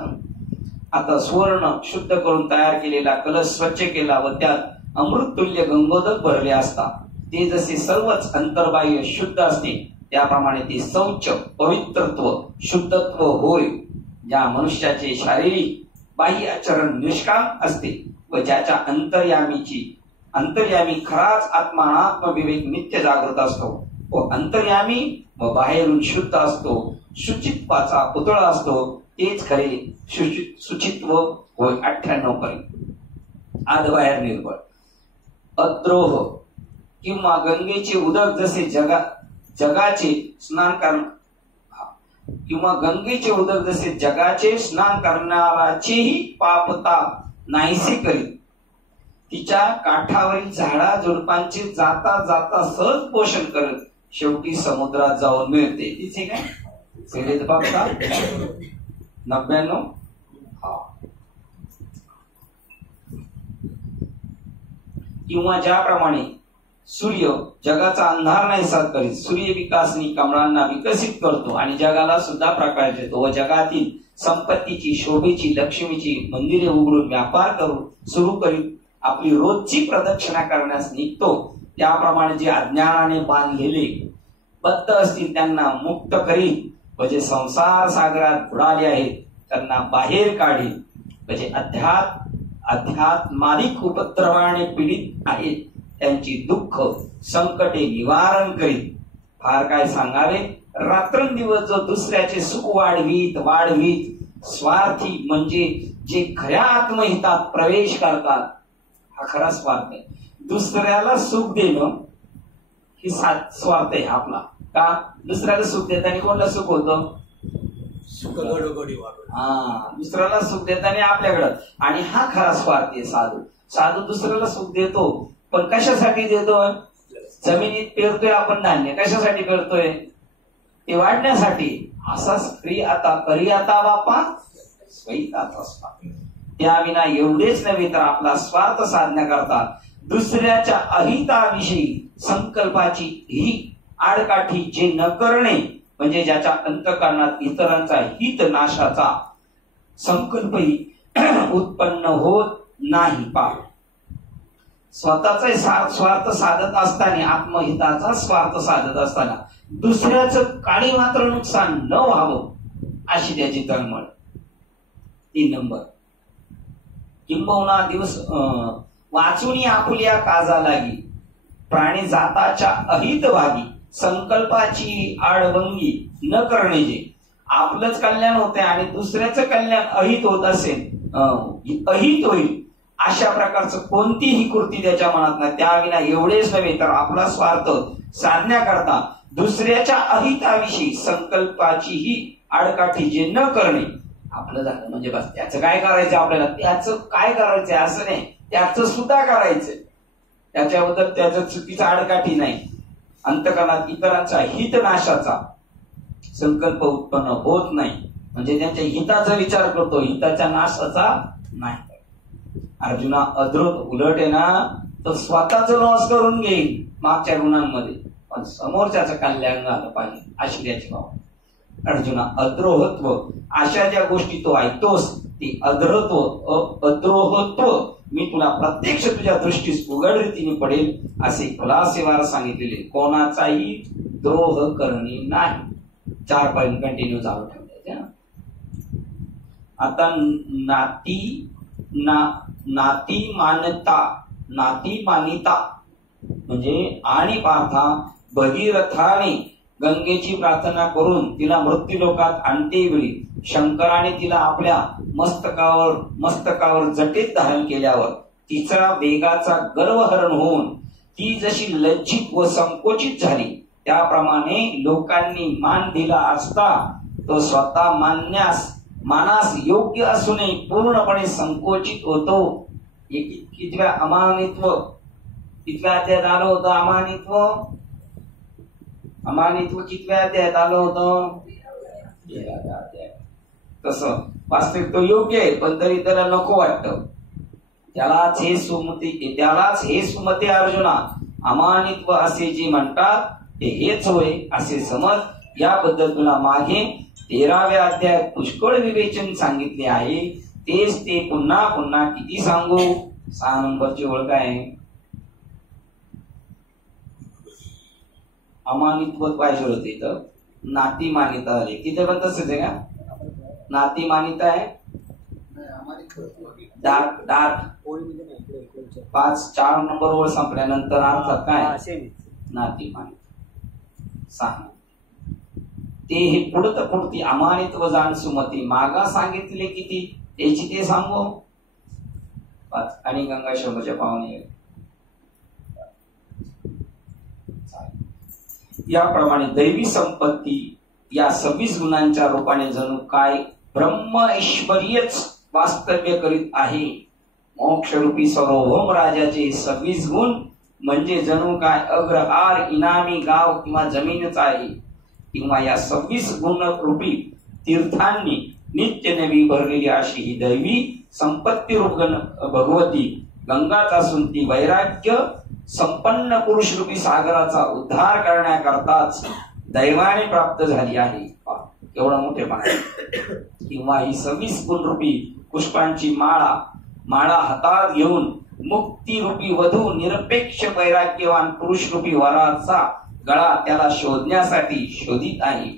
आता सुवर्ण शुद्ध करून तयार केलेला कलश स्वच्छ केला व त्यात अमृततुल्य गंगोदक भरले असता ते जसे सर्वच अंतर्बाह्य शुद्ध असते त्याप्रमाणे ते शौच पवित्रत्व शुद्धत्व होय. ज्या मनुष्याचे शारीरिक बाह्य आचरण निष्काम असते व ज्याच्या अंतर्यामी खराच आत्मानात्म विवेक नित्य जागृत असतो व अंतर्यामी व बाहेरून शुद्ध असतो, शुचित्वाचा पुतळा असतो, तेच खरे शुचित्व होय. 98 पर्यंत आत बाहेर निर्बळ. अद्रोह किंवा गंगेचे उदक जसे जगाचे स्नान करणाराचेही पापता नाहीसे करीत तिच्या काठावरील झाडा झुडपांचे जाता जाता सहज पोषण करत शेवटी समुद्रात जाऊन मिळते. तिचे काय सेवेत बाबा 99. किंवा ज्याप्रमाणे सूर्य जगाचा अंधार नाहीसा करीत सूर्य विकासनी कमळांना विकसित करतो आणि जगाला सुद्धा प्रकाश देतो व जगातील संपत्तीची शोभेची लक्ष्मीची मंदिरे उघडून व्यापार सुरू करीत आपली रोजची प्रदक्षिणा करण्यास निघतो, त्याप्रमाणे जे अज्ञानाने बांधलेले बद्ध असतील त्यांना मुक्त करीत व जे संसार सागरात बुडाले आहेत त्यांना बाहेर काढी व जे अध्यात्मादिक उपद्रवाने पीडित आहेत त्यांची दुःख संकटे निवारण करीत. फार काय सांगावे, रात्रंदिवस जो दुसऱ्याचे सुख वाढवीत स्वार्थी म्हणजे जे खऱ्या आत्महितात प्रवेश करतात हा खरा स्वार्थ आहे. दुसऱ्याला सुख देणं ही स्वार्थ आहे आपला. का दुसऱ्याला सुख देताना कोणाला सुख होतं? दुसऱ्याला सुख देताना आपल्याकडं. आणि हा खरा स्वार्थ आहे. साधू दुसऱ्याला सुख देतो पण कशासाठी देतोय? जमिनीत पेरतोय आपण धान्य, कशासाठी पेरतोय? ते वाढण्यासाठी. असा स्त्री आता करी आता बापा स्वैताचा स्वार्थ. त्याविना एवढेच नव्हे तर आपला स्वार्थ साधण्याकरता दुसऱ्याच्या अहिताविषयी संकल्पाची ही आडकाठी जे न करणे म्हणजे ज्याच्या अंतःकरणात इतरांचा हित नाशाचा संकल्पही उत्पन्न होत नाही. पा स्वतःचा स्वार्थ साधत असताना आत्महिताचा स्वार्थ साधत असताना दुसऱ्याचं काही मात्र नुकसान न व्हावं अशी त्याची तळमळ. 3 नंबर. किंबहुना दिवस वाचून आपुल्या काजा लागी प्राणी जाताच्या अहित भागी संकल्पाची आडवंगी न करणे. जे आपलंच कल्याण होते आणि दुसऱ्याचं कल्याण अहित होत असेल अहित होईल अशा प्रकारचं कोणतीही कृती त्याच्या मनात नाही. त्याविना एवढेच नव्हे तर आपला स्वार्थ साधण्याकरता दुसऱ्याच्या अहिताविषयी संकल्पाचीही आडकाठी जे न करणे. आपलं झालं म्हणजे बस त्याचं काय करायचं आपल्याला, त्याचं काय करायचंय असं नाही, त्याचं सुद्धा करायचंय. त्याच्याबद्दल त्याचं चुकीचा आडकाठी नाही. अंतःकरणात इतरांचा हितनाशाचा संकल्प उत्पन्न होत नाही म्हणजे त्यांच्या हिताचा विचार करतो, हिताच्या नाशाचा नाही. अर्जुना अद्रुत उलट आहे ना, तो स्वतःच लॉस करून घेईल मागच्या गुणांमध्ये पण समोरच्याचं कल्याण झालं पाहिजे अशी त्याची भाव. अर्जुना अद्रोहत्व अशा ज्या गोष्टी तो ऐकतोस ती अद्रोहत्व मी तुला प्रत्यक्ष तुझ्या दृष्टीस उघड रीतीने पडेल असे खुलासेवार सांगितलेले. कोणाचाही द्रोह करणे नाही. 4 पॉइंट कंटिन्यू चालू ठेवले. आता नाती मानिता म्हणजे आणि पार्था भगीरथाने गंगेची प्रार्थना करून तिला मृत्यू लोकात आणतेवेळी शंकराने तिला आपल्या मस्तकावर जटेत धारण केल्यावर तिचा वेगाचा गर्वहरण होऊन ती जशी लज्जित व संकोचित झाली, त्याप्रमाणे लोकांनी मान दिला असता तो स्वतः मानास योग्य असूनही पूर्णपणे संकोचित होतो. कितव्या अमानित्व, कितव्या अध्यायात आलं होतं अमानित्व कितव्या अध्यायात आलं होतं? तसं वास्तविक तो योग्य आहे, पण तरी त्याला नको वाटतं. त्यालाच हे सुमती अर्जुना, अमानित्व असे जे म्हणतात ते हेच होय असे समज. याबद्दल तुला मागे 13व्या अध्यायात पुष्कळ विवेचन सांगितले आहे. तेच ते पुन्हा पुन्हा किती सांगू. 6 नंबरची ओळख आहे. अमानित्व पाहिजे होते तर नाती मानिता आले. तिथे पण तसंच आहे का? नाती मानिता आहे. डाट 4 नंबर ओळ संपल्यानंतर अर्थात काय? नाती मानिता. 6 ते हे पुढत पुढती अमानित्व जाण सुमती. मागा सांगितले किती त्याची ते सांगू. 5 आणि गंगाशंभरच्या पाहुणे. याप्रमाणे दैवी संपत्ती या 26 गुणांच्या रूपाने जणू काय ब्रह्म ऐश्वर्यच वास्तव्य करीत आहे. मोक्षरूपी सार्वभौम राजाचे 26 गुण म्हणजे जणू काय अग्रहार, इनामी गाव किंवा जमीनच आहे. किंवा या 26 गुण रूपी तीर्थांनी नित्य नवी भरलेली अशी ही दैवी संपत्ती रूप भगवती गंगाच असून ती वैराग्य संपन्न पुरुष रूपी सागराचा उद्धार करण्याकरताच दैवाने प्राप्त झाली आहे. एवढं मोठेपणा. किंवा ही 26 गुण रूपी पुष्पांची माळा हातात घेऊन मुक्ती रूपी वधू निरपेक्ष वैराग्यवान पुरुष रूपी वराचा गळा त्याला शोधण्यासाठी शोधित आहे.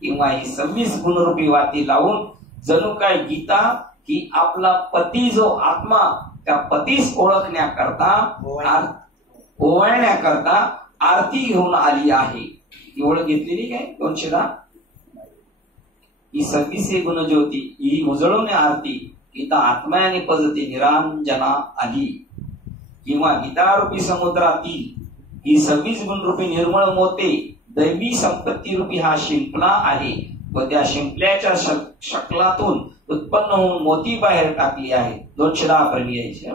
किंवा ही 26 गुणरूपी वाती लावून जणू काय गीता ही आपला पती जो आत्मा त्या पतीस ओवाळण्याकरता आरती घेऊन आली आहे. ही ओळख घेतलेली काय? 210. ही 26 गुण ज्योती ही उजळवणे आरती गीता आत्म्याने पजती निरांजना आली. किंवा गीतारूपी समुद्रातील ही 26 गुण रूपी निर्मळ मोते दैवी संपत्ती रूपी हा शिंपला आहे व त्या शिंपल्याच्या शकलातून उत्पन्न होऊन मोती बाहेर टाकली आहे. 210 पर्यायचे.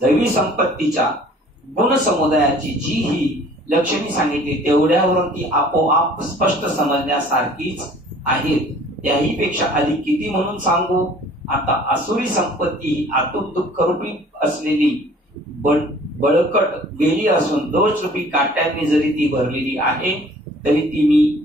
दैवी संपत्तीच्या गुण समुदायाची जी ही लक्षणे सांगितली तेवढ्यावरून ती आपोआप स्पष्ट समजण्यासारखीच आहेत. त्याही पेक्षा अधिक किती म्हणून सांगू. आता आसुरी संपत्ती ही आतून दुःखरूपी असलेली बळकट वेली असून दोष रूपी काट्यांनी जरी ती भरलेली आहे तरी ती मी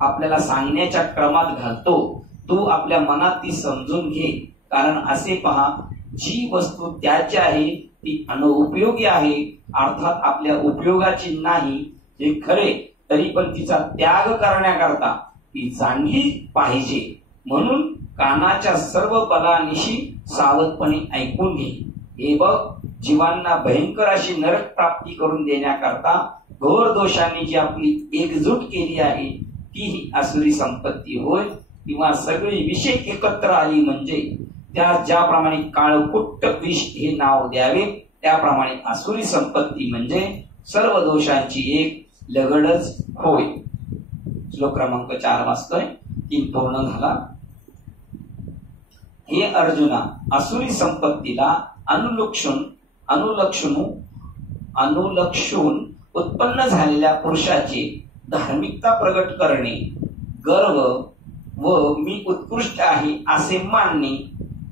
आपल्याला सांगण्याच्या क्रमात घालतो. तू आपल्या मनात ती समजून घे. कारण असे पहा, जी वस्तू त्याची आहे ती अनुपयोगी आहे, अर्थात आपल्या उपयोगाची नाही हे खरे, तरी पण तिचा त्याग करण्याकरता ती जाणली पाहिजे. म्हणून कानाच्या सर्व बलानिशी सावधपणे ऐकून घे. हे बघ, जीवांना भयंकर अशी नरक प्राप्ती करून देण्याकरता घोर दोषांनी जी आपली एकजूट केली आहे ती ही आसुरी संपत्ती होय. किंवा सगळी विषय एकत्र आली म्हणजे त्या ज्याप्रमाणे काळकुट्ट विष हे नाव द्यावे त्याप्रमाणे आसुरी संपत्ती म्हणजे सर्व दोषांची एक लगडच होय. श्लोक क्रमांक 4 वाचतोय. 3 पूर्ण झाला. हे अर्जुना, आसुरी संपत्तीला अनुलक्षून उत्पन्न झालेल्या पुरुषाची धार्मिकता प्रगट करणे, गर्व व मी उत्कृष्ट आहे असे मानणे,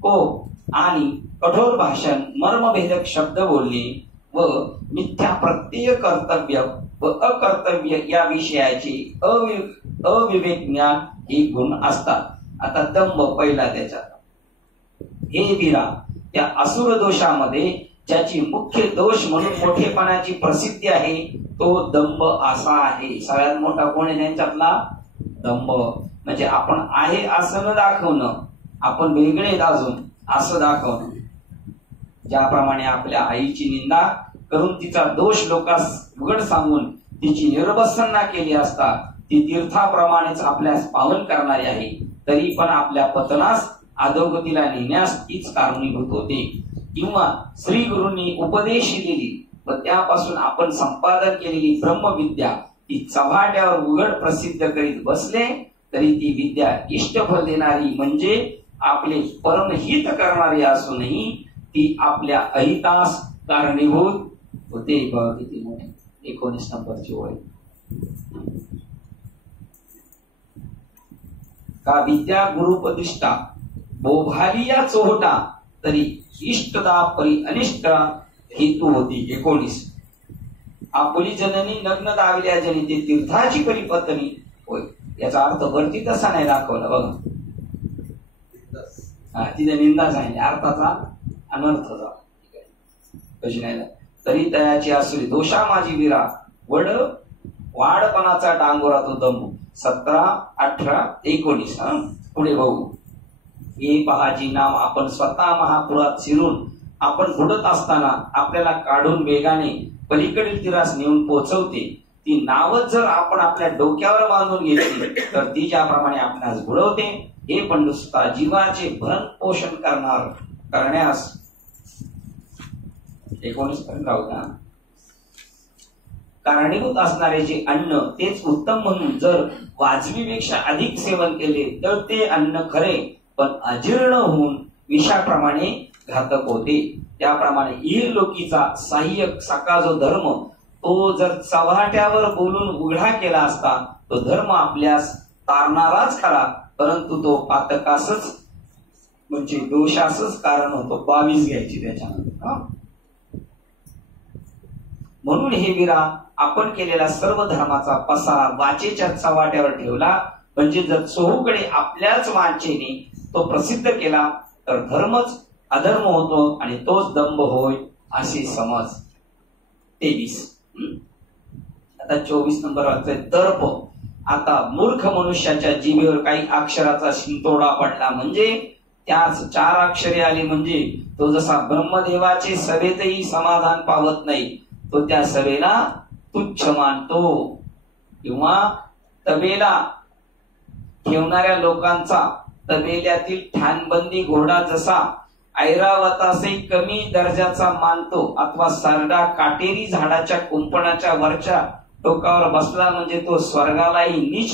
कोप आणि कठोर भाषण, मर्मभेदक शब्द बोलणे व मिथ्या प्रत्यय कर्तव्य व अकर्तव्य या विषयाचे अविवेक ज्ञान हे गुण असतात. आता दंभ पहिला त्याच्यात. हे वीरा, त्या असुर दोषामध्ये ज्याची मुख्य दोष म्हणून मोठेपणाची प्रसिद्धी आहे तो दंभ असा आहे. सगळ्यात मोठा कोण आहे त्यांच्यातला? दंभ. म्हणजे आपण आहे असं न दाखवणं, आपण वेगळे अजून असं दाखवणं. ज्याप्रमाणे आपल्या आईची निंदा करून तिचा दोष लोकांस उघड सांगून तिची निर्वसन्ना केली असता ती तीर्थाप्रमाणेच आपल्यास पावन करणारी आहे, तरी पण आपल्या पतनास अधोगतीला नेण्यास तीच कारणीभूत होते, किंवा श्री गुरूंनी उपदेश दिलेली व त्यापासून आपण संपादन केलेली ब्रह्मविद्या ती चव्हाट्यावर उघड प्रसिद्ध करीत बसले तरी ती विद्या इष्टफल देणारी म्हणजे आपले परमहित करणारी असूनही ती आपल्या अहितास कारणीभूत होते. किती मोठे 19 नंबरची ओळ. का विद्या गुरुपदिष्टा बोभालिया चोहटा तरी इष्टदा परी अनिष्ट हेतू होती. 19 आपुली जननी नग्न दाविल्या जनिते तीर्थाची परिपत्नी होय. याचा अर्थ वरती तसा नाही दाखवला बघा. तिथे निंदा सांगितली, अर्थाचा अनर्थाचा कशी नाही. तरी तयाची असली दोषा माझी विरा वाडपणाचा डांगोरा तो दम. 17, 18, 19 पुढे बघू. हे पहाजी नाम आपण स्वतः महापुरात शिरून आपण बुडत असताना आपल्याला काढून वेगाने पलीकडील तीरास नेऊन पोहोचवते. ती नावच जर आपण आपल्या डोक्यावर बांधून घेतली तर ती ज्याप्रमाणे आपणास बुडवते हे पण नुसता जीवाचे भरण पोषण करण्यास 19 पर्यंत राहू द्या. कारणीभूत असणारे जे अन्न तेच उत्तम म्हणून जर वाजवीपेक्षा अधिक सेवन केले तर ते अन्न खरे पण अजीर्ण होऊन विषाप्रमाणे घातक होते. त्याप्रमाणे इहलोकीचा सहाय्यक साका जो धर्म तो जर चव्हाट्यावर बोलून उघडा केला असता तो धर्म आपल्यास तारणाराच खरा, परंतु तो पातकासच म्हणजे दोषासच कारण होतो. 22 घ्यायची त्याच्यानंतर. म्हणून हे वीरा आपण केलेला सर्व धर्माचा पसार वाचेच्या चव्हाट्यावर ठेवला म्हणजे जर चोहूकडे आपल्याच वाचेने तो प्रसिद्ध केला तर धर्मच अधर्म होतो आणि तोच दंभ होय अशी समज. 23 आता 24 नंबर वाचतोय. दर्प. आता मूर्ख मनुष्याच्या जिभेवर काही अक्षराचा शिंतोडा पडला म्हणजे त्याच 4 अक्षरे आली म्हणजे तो जसा ब्रह्मदेवाचे सभेतही समाधान पावत नाही तो त्या सभेला तुच्छ मानतो, किंवा तबेला ठेवणाऱ्या लोकांचा तबेल्यातील ठाणबंदी घोडा जसा ऐरावतासे कमी दर्जाचा मानतो अथवा सरडा काटेरी झाडाच्या कुंपणाच्या वरच्या टोकावर बसला म्हणजे तो स्वर्गालाही नीच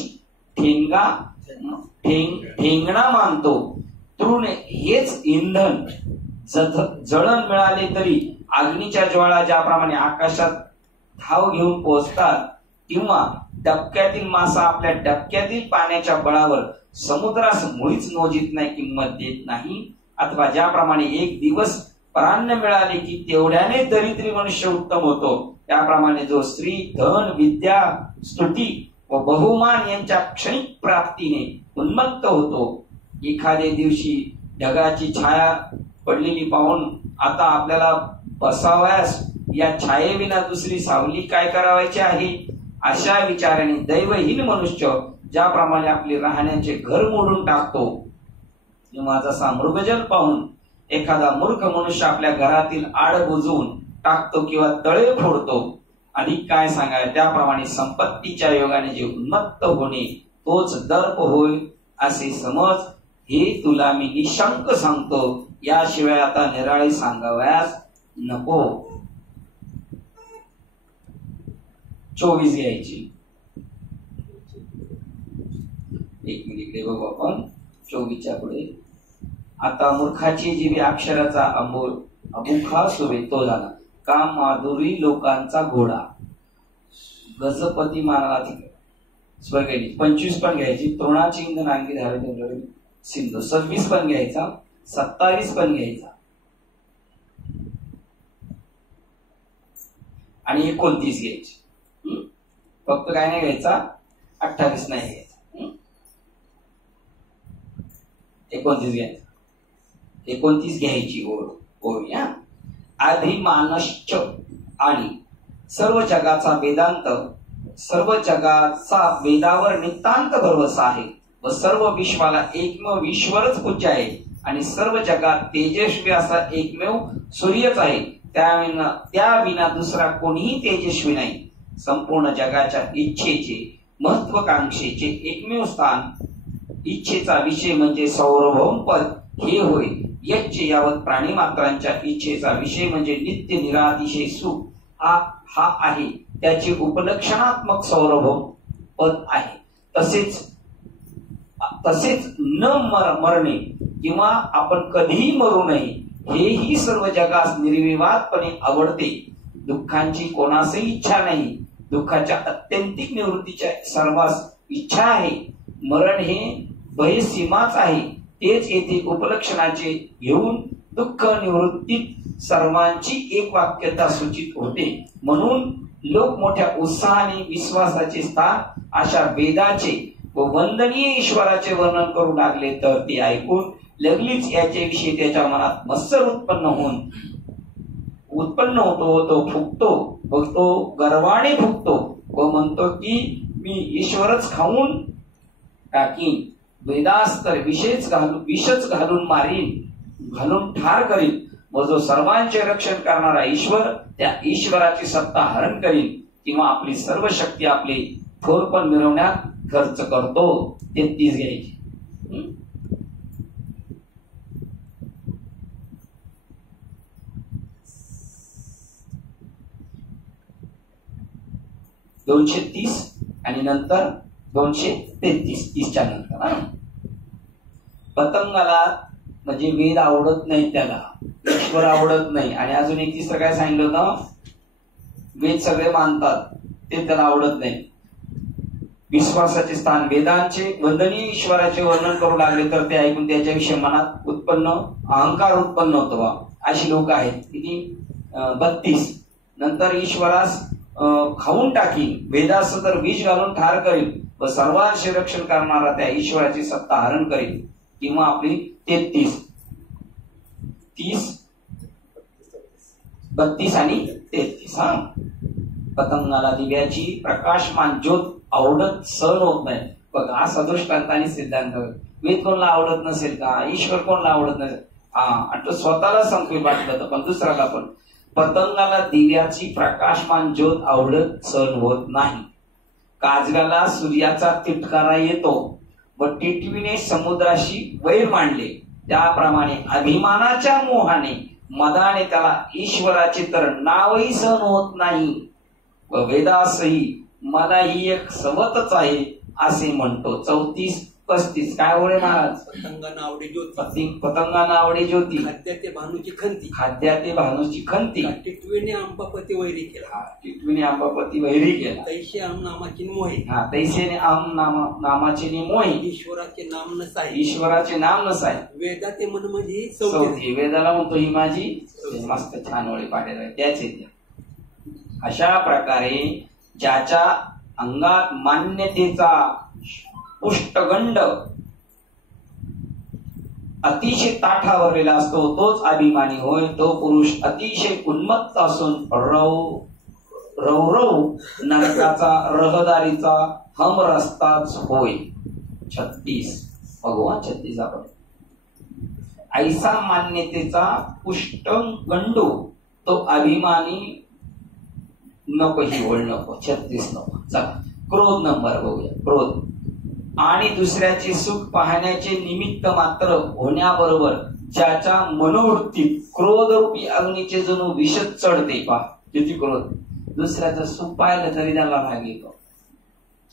ठेंगणा मानतो. तृण हेच इंधन जळण मिळाले तरी अग्नीच्या ज्वाळा ज्याप्रमाणे आकाशात धाव घेऊन पोहोचतात, किंवा डबक्यातील मासा आपल्या डबक्यातील पाण्याच्या बळावर समुद्रास मुळीच नोजीत नाही किंमत देत नाही, अथवा ज्याप्रमाणे एक दिवस परान्न मिळाले की तेवढ्याने दरिद्री मनुष्य उत्तम होतो त्याप्रमाणे जो स्त्री धन विद्या स्तुती व बहुमान यांच्या क्षणिक प्राप्तीने उन्मत्त होतो. एखाद्या दिवशी ढगाची छाया पडलेली पाहून आता आपल्याला बसावयास या छायेविना दुसरी सावली काय करावायची आहे अशा विचाराने दैवहीन मनुष्य ज्याप्रमाणे आपले राहण्याचे घर मोडून टाकतो, किंवा जसा मृगजल पाहून एखादा मूर्ख मनुष्य आपल्या घरातील आड बुजवून टाकतो किंवा तळे फोडतो, अधिक काय सांगाय त्याप्रमाणे संपत्तीच्या योगाने जे उन्मत्त होणे तोच दर्प होय असे समज. हे तुला मी निशंक सांगतो, याशिवाय आता निराळे सांगावयास नको. 24 घ्यायची. एक मिनिट इकडे बघू आपण 24च्या पुढे. आता मूर्खाची जीवी अक्षराचा अमुखा सुरे तो झाला का माधुरी लोकांचा घोडा. गजपती मानाला स्वर्गेली. 25 पण घ्यायची. तृणाची इंधन अंगी धारे सिंधू. 26 पण घ्यायचा. 27 पण घ्यायचा आणि 29 घ्यायची. फक्त काय नाही घ्यायचा, 28 नाही घ्यायचा. 29 घ्यायचा. 29 घ्यायची ओळ. अभिमानश्च आणि सर्व जगाचा वेदांत सर्व जगाचा वेदावर नितांत भरवसा आहे व सर्व विश्वाला एकमेव ईश्वरच पूज्य आहे आणि सर्व जगात तेजस्वी असा एकमेव सूर्यच आहे. त्या विना दुसरा कोणीही तेजस्वी नाही. संपूर्ण जगाच्या इच्छेचे महत्वाकांक्षेचे एकमेव स्थान इच्छेचा विषय म्हणजे सार्वभौम पद हे होय. यच्च यावत प्राणी मात्रांच्या इच्छेचा विषय म्हणजे नित्य निरातिशय सुख हा आहे, त्याचे उपलक्षणात्मक सार्वभौम पद आहे. तसेच न मरणे किंवा आपण कधीही मरू नये हेही सर्व जगास निर्विवादपणे आवडते. दुःखांची कोणासही इच्छा नाही. दुःखाच्या अत्यंतिक निवृत्तीच्या सर्वांस इच्छा आहे. मरण हे भयसीमाच आहे. तेच येथे उपलक्षणाचे घेऊन दुःख निवृत्तीत सर्वांची एक वाक्यता सूचित होते. म्हणून लोक मोठ्या उत्साहाने विश्वासाचे स्थान अशा वेदाचे व वंदनीय ईश्वराचे वर्णन करू लागले, तर ते ऐकून लगलीच याच्याविषयी त्याच्या मनात मत्सर उत्पन्न होतो. तो फुगतो व तो गर्वाने फुगतो व म्हणतो की मी ईश्वरच खाऊन टाकीन, वेदास्तर विषच घालून घालून ठार करीन व जो सर्वांचे रक्षण करणारा ईश्वर त्या ईश्वराची सत्ता हरण करीन किंवा आपली सर्व शक्ती आपली थोरपण मिळवण्यात खर्च करतो. 33 घ्यायची. 230 आणि नंतर 233 30च्या नंतर. पतंगाला म्हणजे वेद आवडत नाही, त्याला ईश्वर आवडत नाही. आणि अजून एक तिसरं काय सांगितलं होतं, वेद सगळे मानतात ते त्याला आवडत नाही. विश्वासाचे स्थान वेदांचे वंदनीय ईश्वराचे वर्णन करू लागले, तर ते ऐकून त्याच्याविषयी मनात अहंकार उत्पन्न होतो बा. अशी लोक आहेत. किती? 32. नंतर ईश्वरास खाऊन टाकीन, वेदास तर विष घालून ठार करीन व सर्वांचे रक्षण करणारा त्या ईश्वराची सत्ता हरण करीन किंवा आपली 33 30 32 आणि 33. पतंगाला दिव्याची प्रकाशमान ज्योत आवडत सहन होत नाही. बघा, हा सदृष्टांत आणि सिद्धांत. वेद कोणाला आवडत नसेल का? ईश्वर कोणाला आवडत नसेल? आणि स्वतःला संकेत वाटलं तर, पण दुसऱ्याला पण. पतंगाला दिव्याची प्रकाशमान ज्योत आवडत सहन होत नाही. काजव्याला सूर्याचा तिटकारा येतो व टिटवीने समुद्राशी वैर मांडले, त्याप्रमाणे अभिमानाच्या मोहाने मदाने त्याला ईश्वराचे तर नावही सहन होत नाही व वेदासही मला ही एक सवतच आहे असे म्हणतो. 34 35 काय होळे महाराज? पतंगांना आवडे ज्योती, पतंगांना आवडे ज्योती, खाद्या ते भानूची खंती, खाद्या ते भानूची खंती, टिटवीने आंबापती वैरी केला, टिटवीने आंबापती वैरी केला, तैसे आम नामाची मोहे, तैसेने आम नामाचे मोहे, ईश्वराचे नाम नसाय, ईश्वराचे नाम नसाय, वेदा ते मन म्हणजे चौथी. वेदाला म्हणतो ही माझी. मस्त छान ओळी पाडेल त्याचे. अशा प्रकारे ज्याच्या अंगात मान्यतेचा पुष्टगंड अतिशय ताठावरलेला असतो तोच अभिमानी होय. तो पुरुष अतिशय उन्मत्त असून रवरव नरकाचा रहदारीचा हम रस्ताच होय. 36 भगवान 36 आपण. ऐसा मान्यतेचा पुष्टगंडू तो अभिमानी नको, ही ओळ नको. 36 नको. चला क्रोध नंबर बघूया. क्रोध आणि दुसऱ्याचे सुख पाहण्याचे निमित्त मात्र होण्याबरोबर ज्याच्या मनोवृत्तीत क्रोध रूपी अग्नीचे जणू विषच चढते. पहा किती क्रोध. दुसऱ्याचं सुख पाहिलं तरी त्याला राग येतो.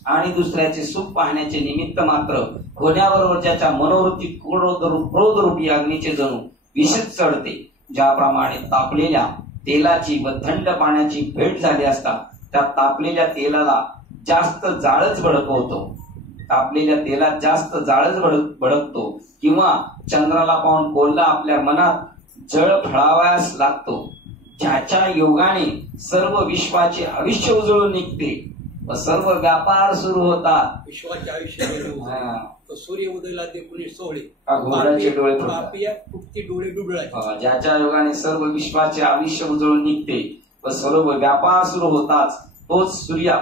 आणि दुसऱ्याचे सुख पाहण्याचे निमित्त मात्र होण्याबरोबर ज्याच्या मनोवृत्तीत क्रोध रूपी अग्नीचे जणू विषच चढते. ज्याप्रमाणे तापलेल्या तेलाची व थंड पाण्याची भेट झाली असता त्या तापलेल्या तेलाला जास्त जाळच भडकवतो. तापलेल्या तेलात जास्त जाळच भडकतो किंवा चंद्राला पाहून कोल्हा आपल्या मनात जळ फळावयास लागतो. ज्याच्या योगाने सर्व विश्वाचे आयुष्य उजळून निघते व सर्व व्यापार सुरू होतात. विश्वाचे आयुष्य सूर्य उदयला ते कुणी सोहळे, घोड्याचे डोळे फुटते डोळे डुडळे. ज्याच्या योगाने सर्व विश्वाचे आयुष्य उजळून निघते व सर्व व्यापार सुरू होताच तोच सूर्य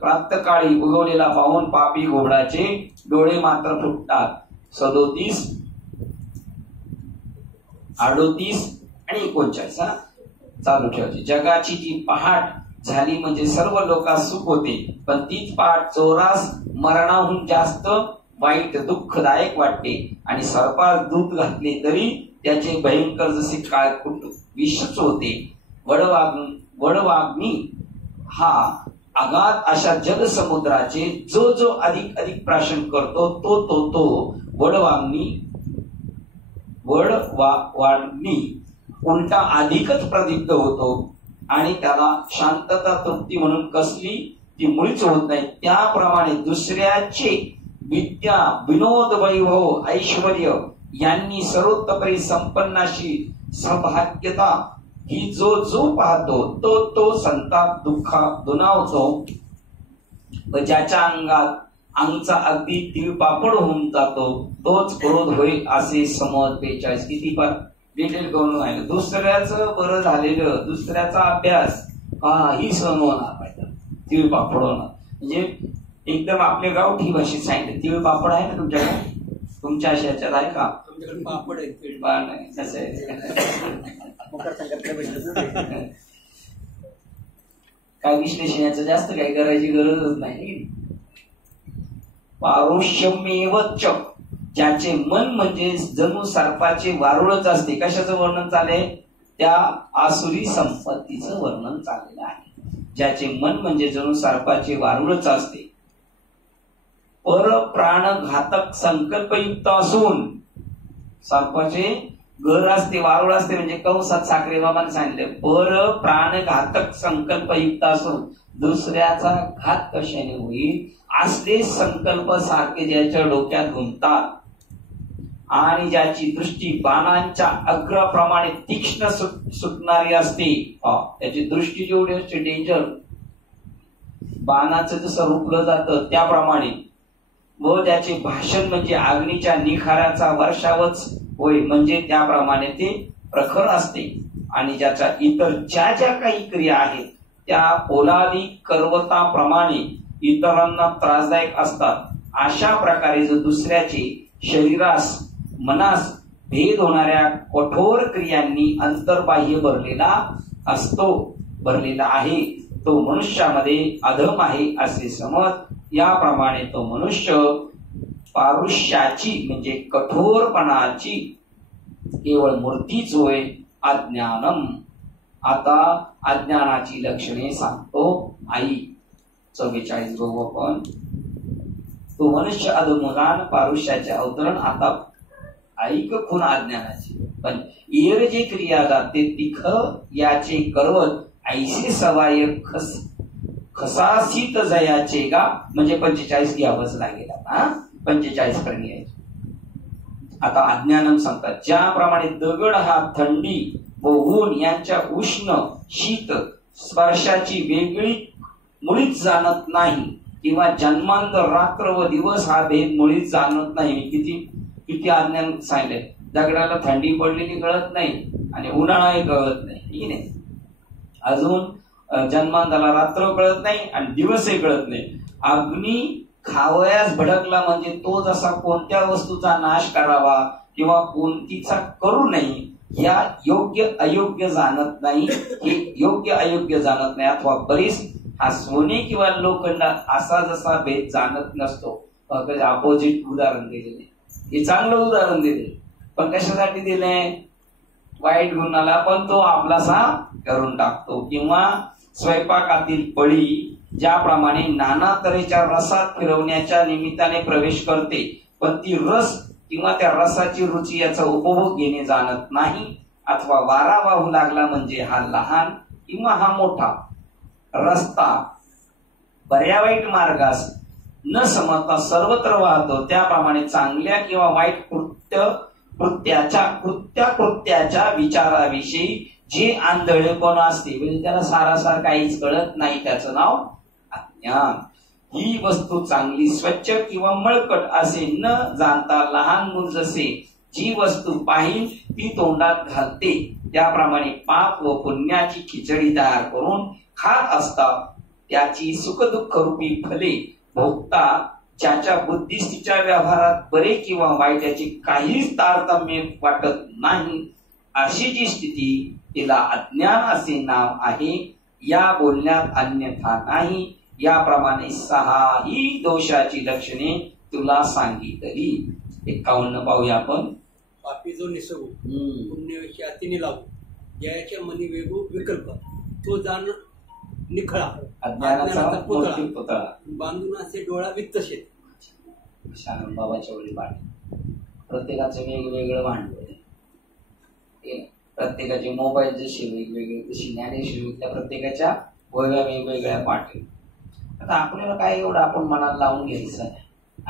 प्रातःकाळी उगवलेला पाहून पापी घोडाचे डोळे मात्र फुटतात. 37 38 आणि 39 चालू ठेवायची. जगाची जी पहाट झाली म्हणजे सर्व लोकांस सुख होते, पण तीच पहाट चोरास मरणाहून जास्त वाईट दुःखदायक वाटते आणि सर्पास दूध घातले तरी त्याचे भयंकर जसे काळकुट विषच होते. वडवाग्नी हा आगाध अशा जलसमुद्राचे जो जो अधिक अधिक प्राशन करतो तो वडवाग्नी उलटा अधिकच प्रदीप्त होतो आणि त्याला शांतता तृप्ती म्हणून कसली ती मुळीच होत नाही. त्याप्रमाणे दुसऱ्याचे विद्या विनोद वैभव ऐश्वर्य यांनी सर्वोत्तपरी संपन्नाशी सौभाग्यता ही जो जो पाहतो तो संताप दुःखा दुनावतो व ज्याच्या अंगात अंगचा अगदी तिळपापड होऊन जातो तोच क्रोध होय असे समज 42. किती पण डिटेल करून राहिलं. दुसऱ्याचं बरं झालेलं दुसऱ्याचा अभ्यास काही सहन होणार पाहिजे. तिळपापड होणार म्हणजे एकदम आपल्या गावठी भाषेत सांगितलं. तिळपापड आहे ना तुमच्याकडे? तुमच्या ह्याच्यात आहे का? तुमच्याकडे पापड आहे? कसं आहे काय विश्लेषणाचं जास्त काही करायची गरजच नाही. पारुष्यमेवच ज्याचे मन म्हणजे जणू सर्पाचे वारुळच असते. कशाचं वर्णन चालले? त्या आसुरी संपत्तीचं वर्णन चाललेलं आहे. ज्याचे मन म्हणजे जणू सर्पाचे वारुळच असते. पर प्राणघातक संकल्पयुक्त असून सर्पाचे घर असते वारुळ असते म्हणजे कंसात साखरे बाबांनी सांगितले पर प्राणघातक संकल्पयुक्त असून दुसऱ्याचा घात कशाने होईल असले संकल्प सारखे ज्याच्या डोक्यात घुमतात आणि ज्याची दृष्टी बाणांच्या अग्राप्रमाणे तीक्ष्ण सुटणारी असते. त्याची दृष्टी जेवढी असते डेंजर बाणाचं जसं रुपलं जातं त्याप्रमाणे व ज्याचे भाषण म्हणजे अग्नीच्या निखाऱ्याचा वर्षावच होय म्हणजे त्याप्रमाणे ते प्रखर असते आणि ज्याच्या इतर ज्या ज्या काही क्रिया आहेत त्या पोलादी पर्वताप्रमाणे इतरांना त्रासदायक असतात. अशा प्रकारे जो दुसऱ्याचे शरीरास मनास भेद होणाऱ्या कठोर क्रियांनी अंतर्बाह्य भरलेला आहे तो मनुष्यामध्ये अधम आहे असे समज. याप्रमाणे तो मनुष्य पारुष्याची म्हणजे कठोरपणाची केवळ मूर्तीच होय. अज्ञानम. आता अज्ञानाची लक्षणे सांगतो आई. 44 बघू आपण. तो मनुष्य अधमगान पारुष्याचे अवतरण. आता ऐक खून अज्ञानाची पण येर जे क्रिया जाते तिख याचे करवत ऐसे सवाय खसासीत जयाचे का म्हणजे 45 घ्यावंच लागेल. 45 पर्यंत यायचे. आता अज्ञानम सांगतात ज्याप्रमाणे दगड हा थंडी व ऊन यांच्या उष्ण शीत स्पर्शाची वेगळी मुळीच जाणत नाही किंवा जन्मांतर रात्र व दिवस हा भेद मुळीच जाणत नाही. किती अज्ञान सांगितले. दगडाला थंडी पडलेली कळत नाही आणि उन्हाळाही कळत नाही. ठीक आहे. अजून जन्मांताला रात्र कळत नाही आणि दिवसही कळत नाही. अग्नी खावयास भडकला म्हणजे तो जसा कोणत्या वस्तूचा नाश करावा किंवा कोणतीचा करू नये या योग्य अयोग्य जाणत नाही. हे योग्य अयोग्य जाणत नाही अथवा बरीच हा सोने किंवा लोखंड असा जसा भेद जाणत नसतो. अपोजिट उदाहरण दिलेले. हे चांगलं उदाहरण दिले पण कशासाठी दिले? वाईट गुणाला पण तो आपलासा करून टाकतो. किंवा स्वयंपाकातील पळी ज्याप्रमाणे नाना तऱ्हेच्या रसात फिरवण्याच्या निमित्ताने प्रवेश करते पण ती रस किंवा त्या रसाची रुची याचा उपभोग घेणे जाणत नाही. अथवा वारा वाहू लागला म्हणजे हा लहान किंवा हा मोठा रस्ता बऱ्या वाईट मार्गास न समजता सर्वत्र वाहतो. त्याप्रमाणे चांगल्या किंवा वाईट कृत्याच्या विचाराविषयी जे आंधळेपण असते म्हणजे त्याला सारासार काहीच कळत नाही त्याचं नाव अज्ञान. ही वस्तू चांगली स्वच्छ किंवा मळकट असे न जाणता लहान मूल जसे जी वस्तू पाहिल ती तोंडात घालते त्याप्रमाणे पाप व पुण्याची खिचडी तयार करून खात असतात. त्याची सुखदुःख रूपी फले भोगता ज्याच्या बुद्धिस्थितीच्या व्यवहारात बरे किंवा वाईट याची काहीच तारतम्य वाटत नाही अशी जी स्थिती तिला अज्ञान असे नाव आहे. या बोलण्यात अन्यथा नाही. याप्रमाणे 6 दोषाची लक्षणे तुला सांगितली. 51 पाहूया आपण. पापी जो निसगू पुण्यविषयी अतिने लागू, ज्याच्या मनी वेगू विकल्प, तो जाण निखळा, अज्ञानाचा पुतळा, बांधून असे डोळा वित्त शेत. शानन बाबाच्या वळी पाठ. प्रत्येकाचं वेगवेगळं भांडवल आहे. प्रत्येकाचे मोबाईल जसे वेगवेगळे, तशी ज्ञानेश्वरीतल्या प्रत्येकाच्या वेगवेगळ्या पाठ आहेत. आता आपल्याला काय एवढं आपण मनाला लावून घ्यायचं नाही.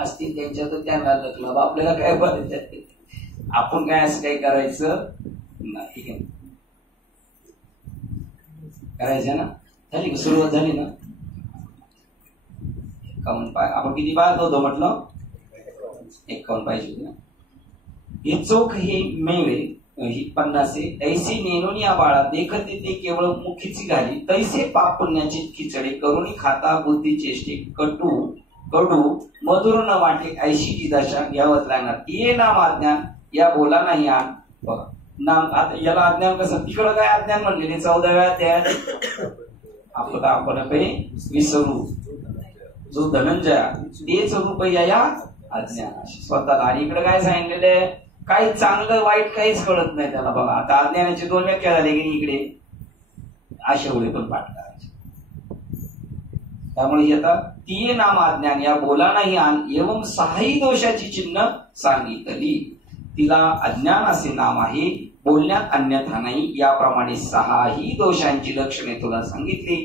असतील त्यांच्या तर त्यांना लग्न, आपल्याला काय बोलायचं, आपण काय असं काही करायचं नाही. करायचं ना. झाली का सुरुवात झाली ना. 51 पाय आपण किती पाहत होतो म्हटलं. 51 पाहिजे होती ना. हे चोख हे मेवे ही 50 ऐसे नेनून या बाळा देखते ते केवळ मुखीची घाली, तैसे पाप पुण्याची खिचडी करून खाता बुद्धी चेष्टे कडू मधुर न वाटे ऐशीची दशा घ्यावंच लागणार. ये नाम अज्ञान या बोला नाही आण. नाम आता याला अज्ञान कसं, तिकडं काय अज्ञान म्हणलेले 14व्या अध्यायात आपण काही विसरू जो धनंजय तेच रूप या अज्ञान स्वतःला. आणि इकडे काय सांगितलेलं आहे, काही चांगलं वाईट काहीच कळत नाही त्याला. बघा आता अज्ञानाचे 2 व्याख्या झाले की इकडे आशेवळे पण पाठ करायचे. त्यामुळे आता ती नाम अज्ञान या बोला नाही आण एवं 6ही दोषाची चिन्ह सांगितली. तिला अज्ञान असे नाम आहे, बोलण्यात अन्यथा नाही. याप्रमाणे 6ही दोषांची लक्षणे तुला सांगितली.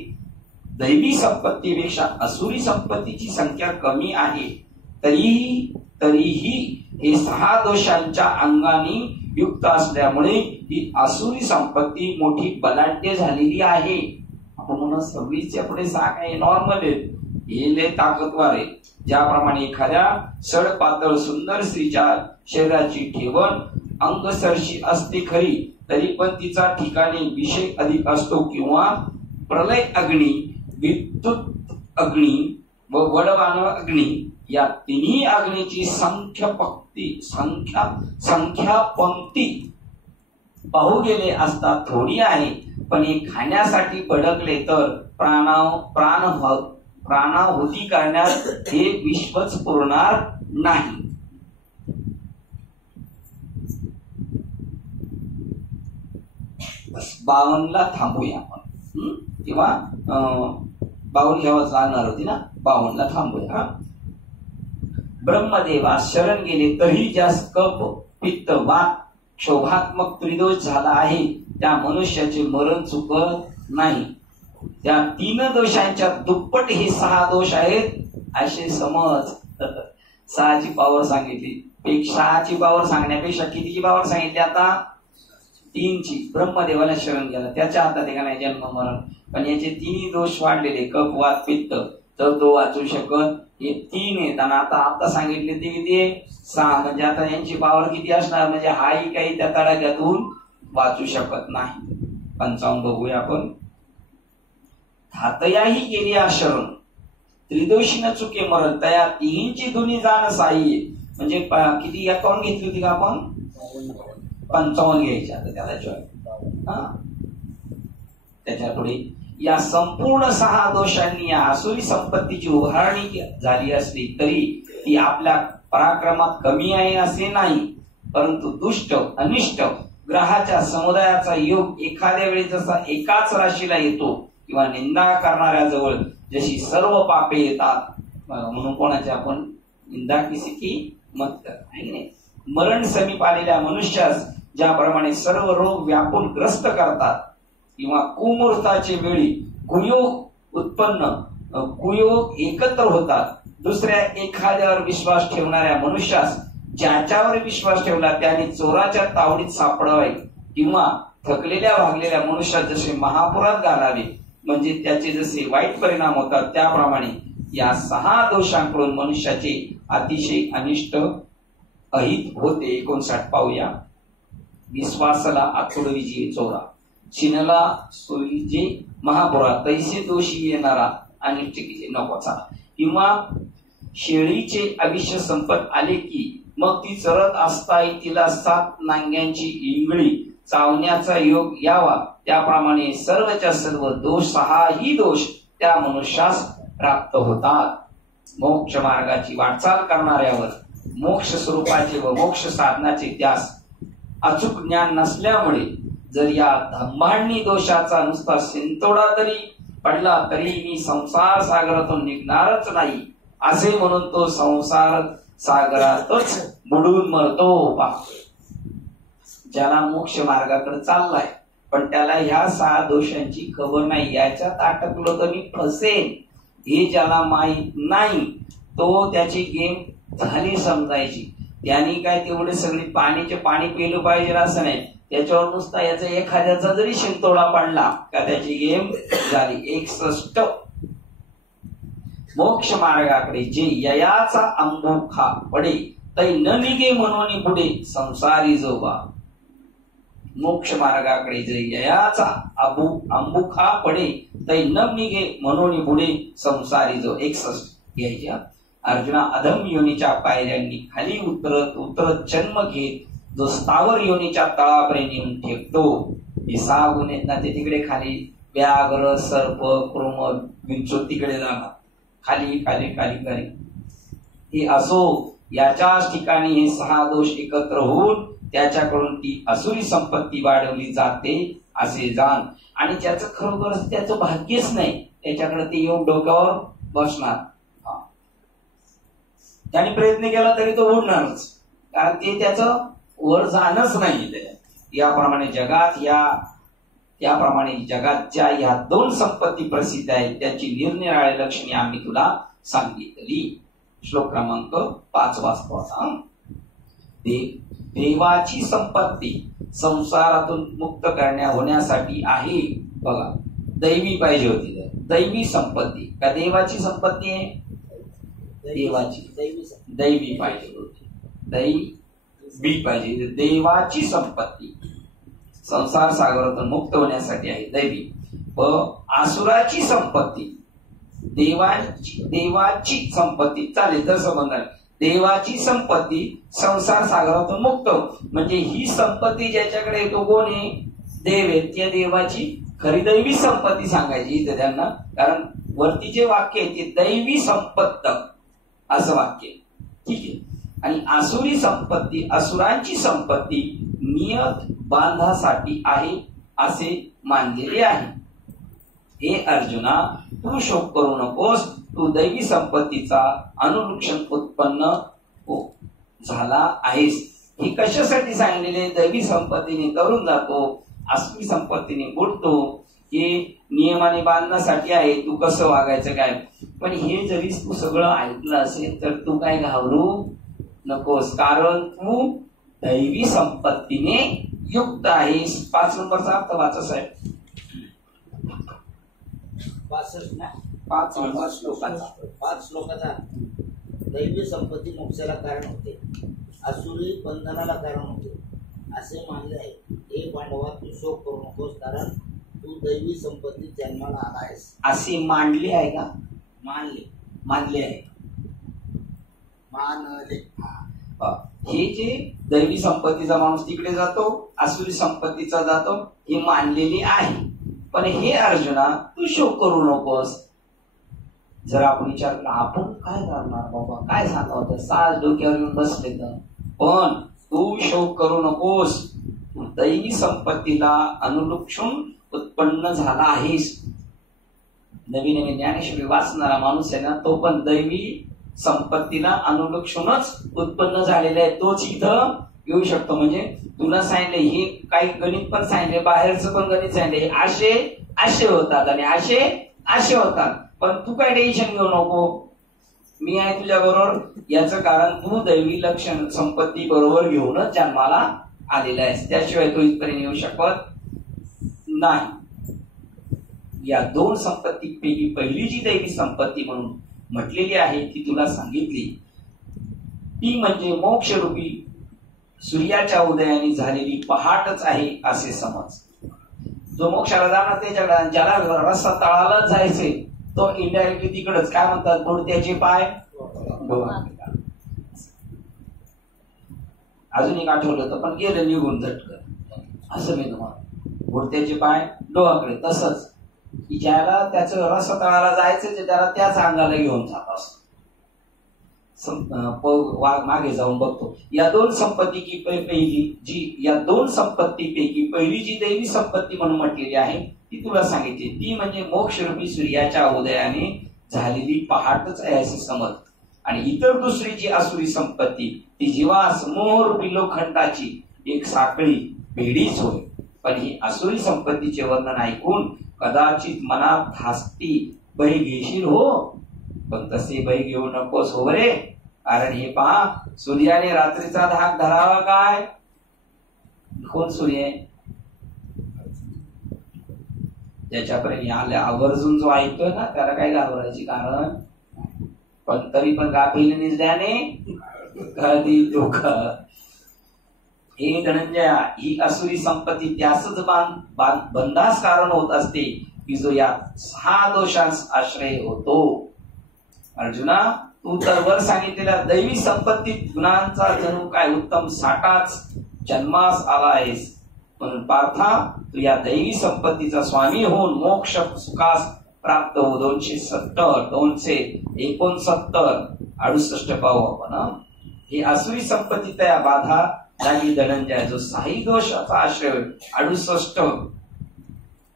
दैवी संपत्तीपेक्षा असुरी संपत्तीची संख्या कमी आहे, तरीही हे 6 दोषांच्या अंगाने युक्त असल्यामुळे ही असुरी संपत्ती मोठी बलाढ्य झालेली आहे. आपण म्हणून 26च्या पुढे 6 काही नॉर्मल आहेत, हे लय ताकदवार आहे. ज्याप्रमाणे एखाद्या सड पातळ सुंदर स्त्रीच्या शरीराची ठेवण अंगसरशी असते खरी, तरी पण तिचा ठिकाणी विषय अधिक असतो, किंवा प्रलय अग्नी, विद्युत अग्नी व वडवान अग्नी या तिन्ही अग्नीची संख्या पंक्ती पाहू गेले असता थोडी आहे, पण हे खाण्यासाठी भडकले तर प्राणाहुती करण्यात हे विश्वच पुरणार नाही. बस 52ला थांबूया आपण, किंवा 52 जेव्हा जाणार होती ना, 52ला थांबूया. ब्रह्मदेवा शरण गेले तरी ज्यास कप पित्त वात क्षोभात्मक त्रिदोष झाला आहे, त्या मनुष्याचे मरण चुकत नाही. त्या 3 दोषांच्या दुप्पट हे 6 दोष आहेत असे समज. 6ची पावर सांगितली, 6ची पावर सांगण्यापेक्षा कितीची पावर सांगितली आता, 3ची. ब्रह्मदेवाला शरण गेला, त्याच्या हातात आहे का नाही जन्म मरण, पण याचे 3 दोष वाढलेले, कप वात पित्त, तर तो वाचू शकत. हे 3 आहेत. आणि आता सांगितले ते किती, 6. म्हणजे आता यांची पावर किती असणार, म्हणजे हाही काही त्या तडाख्यातून वाचू शकत नाही. 55 बघूया आपण. धातयाही गेली शरण त्रिदोषी न चुके मरण, तया तिहींची दोन्ही जाण साई. म्हणजे किती 51 घेतली होती का आपण, 55 घ्यायची. आता त्याला त्याच्या पुढे या संपूर्ण 6 दोषांनी या आसुरी संपत्तीची उभारणी झाली असली तरी ती आपल्या पराक्रमात कमी आहे असे नाही, परंतु दुष्ट अनिष्ट ग्रहाच्या समुदायाचा योग एखाद्या वेळी जसा एकाच राशीला येतो, किंवा निंदा करणाऱ्या जवळ जशी सर्व पापे येतात, म्हणून कोणाची आपण निंदा किसी की मत कर. मरण समीप आलेल्या मनुष्यास ज्याप्रमाणे सर्व रोग व्यापून ग्रस्त करतात, किंवा कुमुहूर्ताचे वेळी कुयोग एकत्र होतात, दुसऱ्या एखाद्यावर विश्वास ठेवणाऱ्या मनुष्यास ज्याच्यावर विश्वास ठेवला त्याने चोराच्या तावडीत सापडावे, किंवा थकलेल्या भागलेल्या मनुष्यात जसे महापुरात घालावे, म्हणजे त्याचे जसे वाईट परिणाम होतात, त्याप्रमाणे या 6 दोषांकडून मनुष्याचे अतिशय अनिष्ट अहित होते. 59 पाहूया. विश्वासला आतुडविजी चोरा, शिनला सोयीजे महापुरा, तैसे दोषी येणारा अनिष्ट नकोचा. किंवा शेळीचे आयुष्य संपत आले की मग ती चरत असताही तिला 7 नांग्यांची इंगळी चावण्याचा योग यावा, त्याप्रमाणे सर्वच्या सर्व दोष 6ही दोष त्या मनुष्यास प्राप्त होतात. मोक्ष मार्गाची वाटचाल करणाऱ्यावर मोक्ष स्वरूपाचे व मोक्ष साधनाचे त्यास अचूक ज्ञान नसल्यामुळे जर या धम्मांनी दोषाचा नुसता शिंतोडा तरी पडला तरी मी संसार सागरातून निघणारच नाही असे म्हणून तो संसार सागरातच बुडून मरतो. ज्याला मोक्ष मार्गाकडे चाललाय पण त्याला ह्या 6 दोषांची खबर नाही, याच्यात अटकलो तर मी फसेन हे ज्याला माहित नाही तो त्याची गेम झाली समजायची. त्यांनी काय तेवढे सगळी पाणीचे पाणी पिलं पाहिजे असं नाही, त्याच्यावर नुसता याचा एखाद्याचा जरी शिंतोडा पडला का त्याची गेम झाली. 61 मोक्ष मार्गाकडे जे ययाचा अंबुखा पडे तै न निघे म्हणून पुढे संसारी जोबा. मोक्ष मार्गाकडे जे ययाचा अंबुखा पडे तै न निघे म्हणून पुढे संसारी जो. 61 घ्यायच्या. अर्जुना अधम योनीच्या पायऱ्यांनी खाली उतरत उतरत जन्म घेत जो स्थावर योनीच्या तळापर्यंत येऊन ठेवतो. हे 6 गुण आहेत ना ते तिकडे खाली व्याघ्र सर्प क्रोम विंचो तिकडे जाणार खाली खाली खाली खाली. हे असो याच्याच ठिकाणी हे 6 दोष एकत्र होऊन त्याच्याकडून ती असुरी संपत्ती वाढवली जाते असे जाण. आणि ज्याचं खरोखरच त्याचं भाग्यच नाही त्याच्याकडे ते येऊन डोक्यावर बसणार. त्याने प्रयत्न केला तरी तो उडणारच कारण ते त्याचं वर जाणच नाही. याप्रमाणे जगात याप्रमाणे जगातच्या ह्या 2 संपत्ती प्रसिद्ध आहेत त्याची निरनिराळी लक्षणे आम्ही तुला सांगितली. श्लोक क्रमांक 5 वाचतो. देवाची संपत्ती संसारातून मुक्त होण्यासाठी आहे. बघा दैवी पाहिजे होती, दैवी संपत्ती का देवाची संपत्ती आहे? देवाची दैवी पाहिजे होती, दैवी पाहिजे. देवाची संपत्ती संसार सागरातून मुक्त होण्यासाठी आहे दैवी. व आसुराची संपत्ती देवाची संपत्ती चालेल तर संबंध आहे. देवाची संपत्ती संसार सागरातून मुक्त म्हणजे ही संपत्ती ज्याच्याकडे येतो कोण आहे? देव आहे. त्या देवाची खरी दैवी संपत्ती सांगायची इथे त्यांना कारण वरती जे वाक्य आहे ते दैवी संपत्त असं वाक्य ठीक आहे. आणि आसुरी संपत्ती असुरांची संपत्ती नियत बांधासाठी आहे असे मानलेले आहे. हे अर्जुना तू शोक करू नकोस, तू दैवी संपत्तीचा अनुलक्षण उत्पन्न झाला आहेस. हे कशासाठी सांगलेले? दैवी संपत्तीने करून जातो, आसुरी संपत्तीने बुडतो. हे नियमाने बांधण्यासाठी आहे तू कसं वागायचं काय. पण हे जरी तू सगळं ऐकलं असेल तर तू काय घाबरू नकोस कारण तू दैवी संपत्तीने युक्त आहेस. 5 नंबरचा अर्थ वाचा साहेब. 5 नंबर श्लोकाचा 5 श्लोकाचा दैवी संपत्ती मोक्षाला कारण होते, आसुरी बंधनाला कारण होते असे मानले आहे. हे पांडवा तू शोक करू नकोस कारण तू दैवी संपत्ती जन्माला आला आहेस. असे मांडले आहे का? मानले आहे. मानले. हे जे दैवी संपत्तीचा माणूस तिकडे जातो, आसुरी संपत्तीचा जातो हे मानलेले आहे. पण हे अर्जुना तू शोक करू नकोस. जर आपण विचारलं आपण काय करणार बाबा, काय सांगावं, 6 डोक्यावर येऊन बसले तर. पण तू शोक करू नकोस, तू दैवी संपत्तीला अनुलक्षून उत्पन्न झाला आहेस. नवीन नवीन ज्ञानेश्वरी वाचणारा माणूस आहे ना तो पण दैवी संपत्तीला अनुलक्षूनच उत्पन्न झालेला आहे. तोच इथं येऊ शकतो. म्हणजे तुला सांगितले हे काही गणित पण सांगितले, बाहेरचं पण गणित सांगितले, आशे होतात आणि आशे होतात. पण तू काय टेन्शन घेऊ नको, मी आहे तुझ्या बरोबर. याचं कारण तू दैवी लक्षण संपत्ती बरोबर घेऊनच जन्माला आलेला आहेस, त्याशिवाय तू इथपर्यंत येऊ शकत नाही. या 2 संपत्तीपैकी पहिली जी दैवी संपत्ती म्हणून म्हटलेली आहे ती तुला सांगितली, ती म्हणजे मोक्षरूपी सूर्याच्या उदयाने झालेली पहाटच आहे असे समज. जो मोक्षाला जाणार त्याच्याकडे, ज्याला रस्ता तळाला जायचे तो इनडायरेक्टली तिकडच काय म्हणतात बुडत्याचे पाय. अजून एक आठवलं होतं पण गेलं निघून झटकन. असं मी तुम्हाला बुडत्याचे पाय डोहाकडे. तसंच की ज्याला त्याचं रस्ता तळाला जायचं ते त्याला त्याच अंगाला घेऊन जात असत. मागे जाऊन बघतो. या दोन संपत्ती की पहिली जी या दोन संपत्तीपैकी पहिली जी दैवी संपत्ती म्हणून म्हटलेली आहे ती तुला सांगितली, ती म्हणजे मोक्षरूपी सूर्याच्या उदयाने झालेली पहाटच आहे असे समज. आणि इतर दुसरी जी आसुरी संपत्ती ती जीवास मोहरूपी लोखंडाची एक साखळी भेडीच होय. पण ही आसुरी संपत्तीचे वर्णन ऐकून कदाचित मनात धास्ती भय घेशील हो, पण तसे भय घेऊ नकोस हो रे. कारण हे पहा, सूर्याने रात्रीचा धाक धरावा काय? कोण सूर्य आहे? ज्याच्यापर्यंत आल्या आवर्जून जो ऐकतोय ना त्याला काय घाबरायची कारण? पण तरी पण गाफील निजल्याने कधी दुःख. हे धनंजया, ही आसुरी संपत्ती त्यासच बंधास कारण होत असते की जो या 6 दोषांस आश्रय होतो. अर्जुना, तू तर वर सांगितलेल्या दैवी संपत्तीत गुणांचा जणू काय उत्तम साठाच जन्मास आला आहेस. म्हणून पार्था, तू या दैवी संपत्तीचा स्वामी होऊन मोक्ष सुखास प्राप्त हो. 270 269 68 पाहू आपण. ही आसुरी संपत्ती त्या बाधा लागली धनंजय, जो 6 दोषाचा आश्रय 68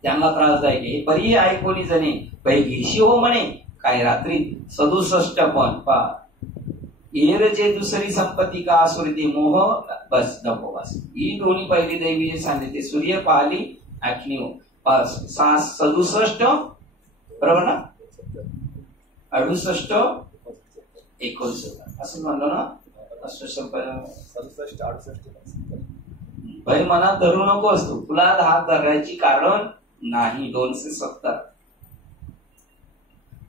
त्यांना त्रासदायक. हे परी ऐकोनी जणे पै घेशी हो म्हणे काय रात्री 67 पण पा येर जे दुसरी संपत्ती का आसुरी ती मोह बस नको बस. ही दोन्ही पहिली दैवी जे सांगितले सूर्य पाहली अग्नी 67 बरोबर ना, 68 69 असं म्हणलो ना. 68 भाई मनात धरू नको असतो, तुला हात धरायची कारण नाही. 270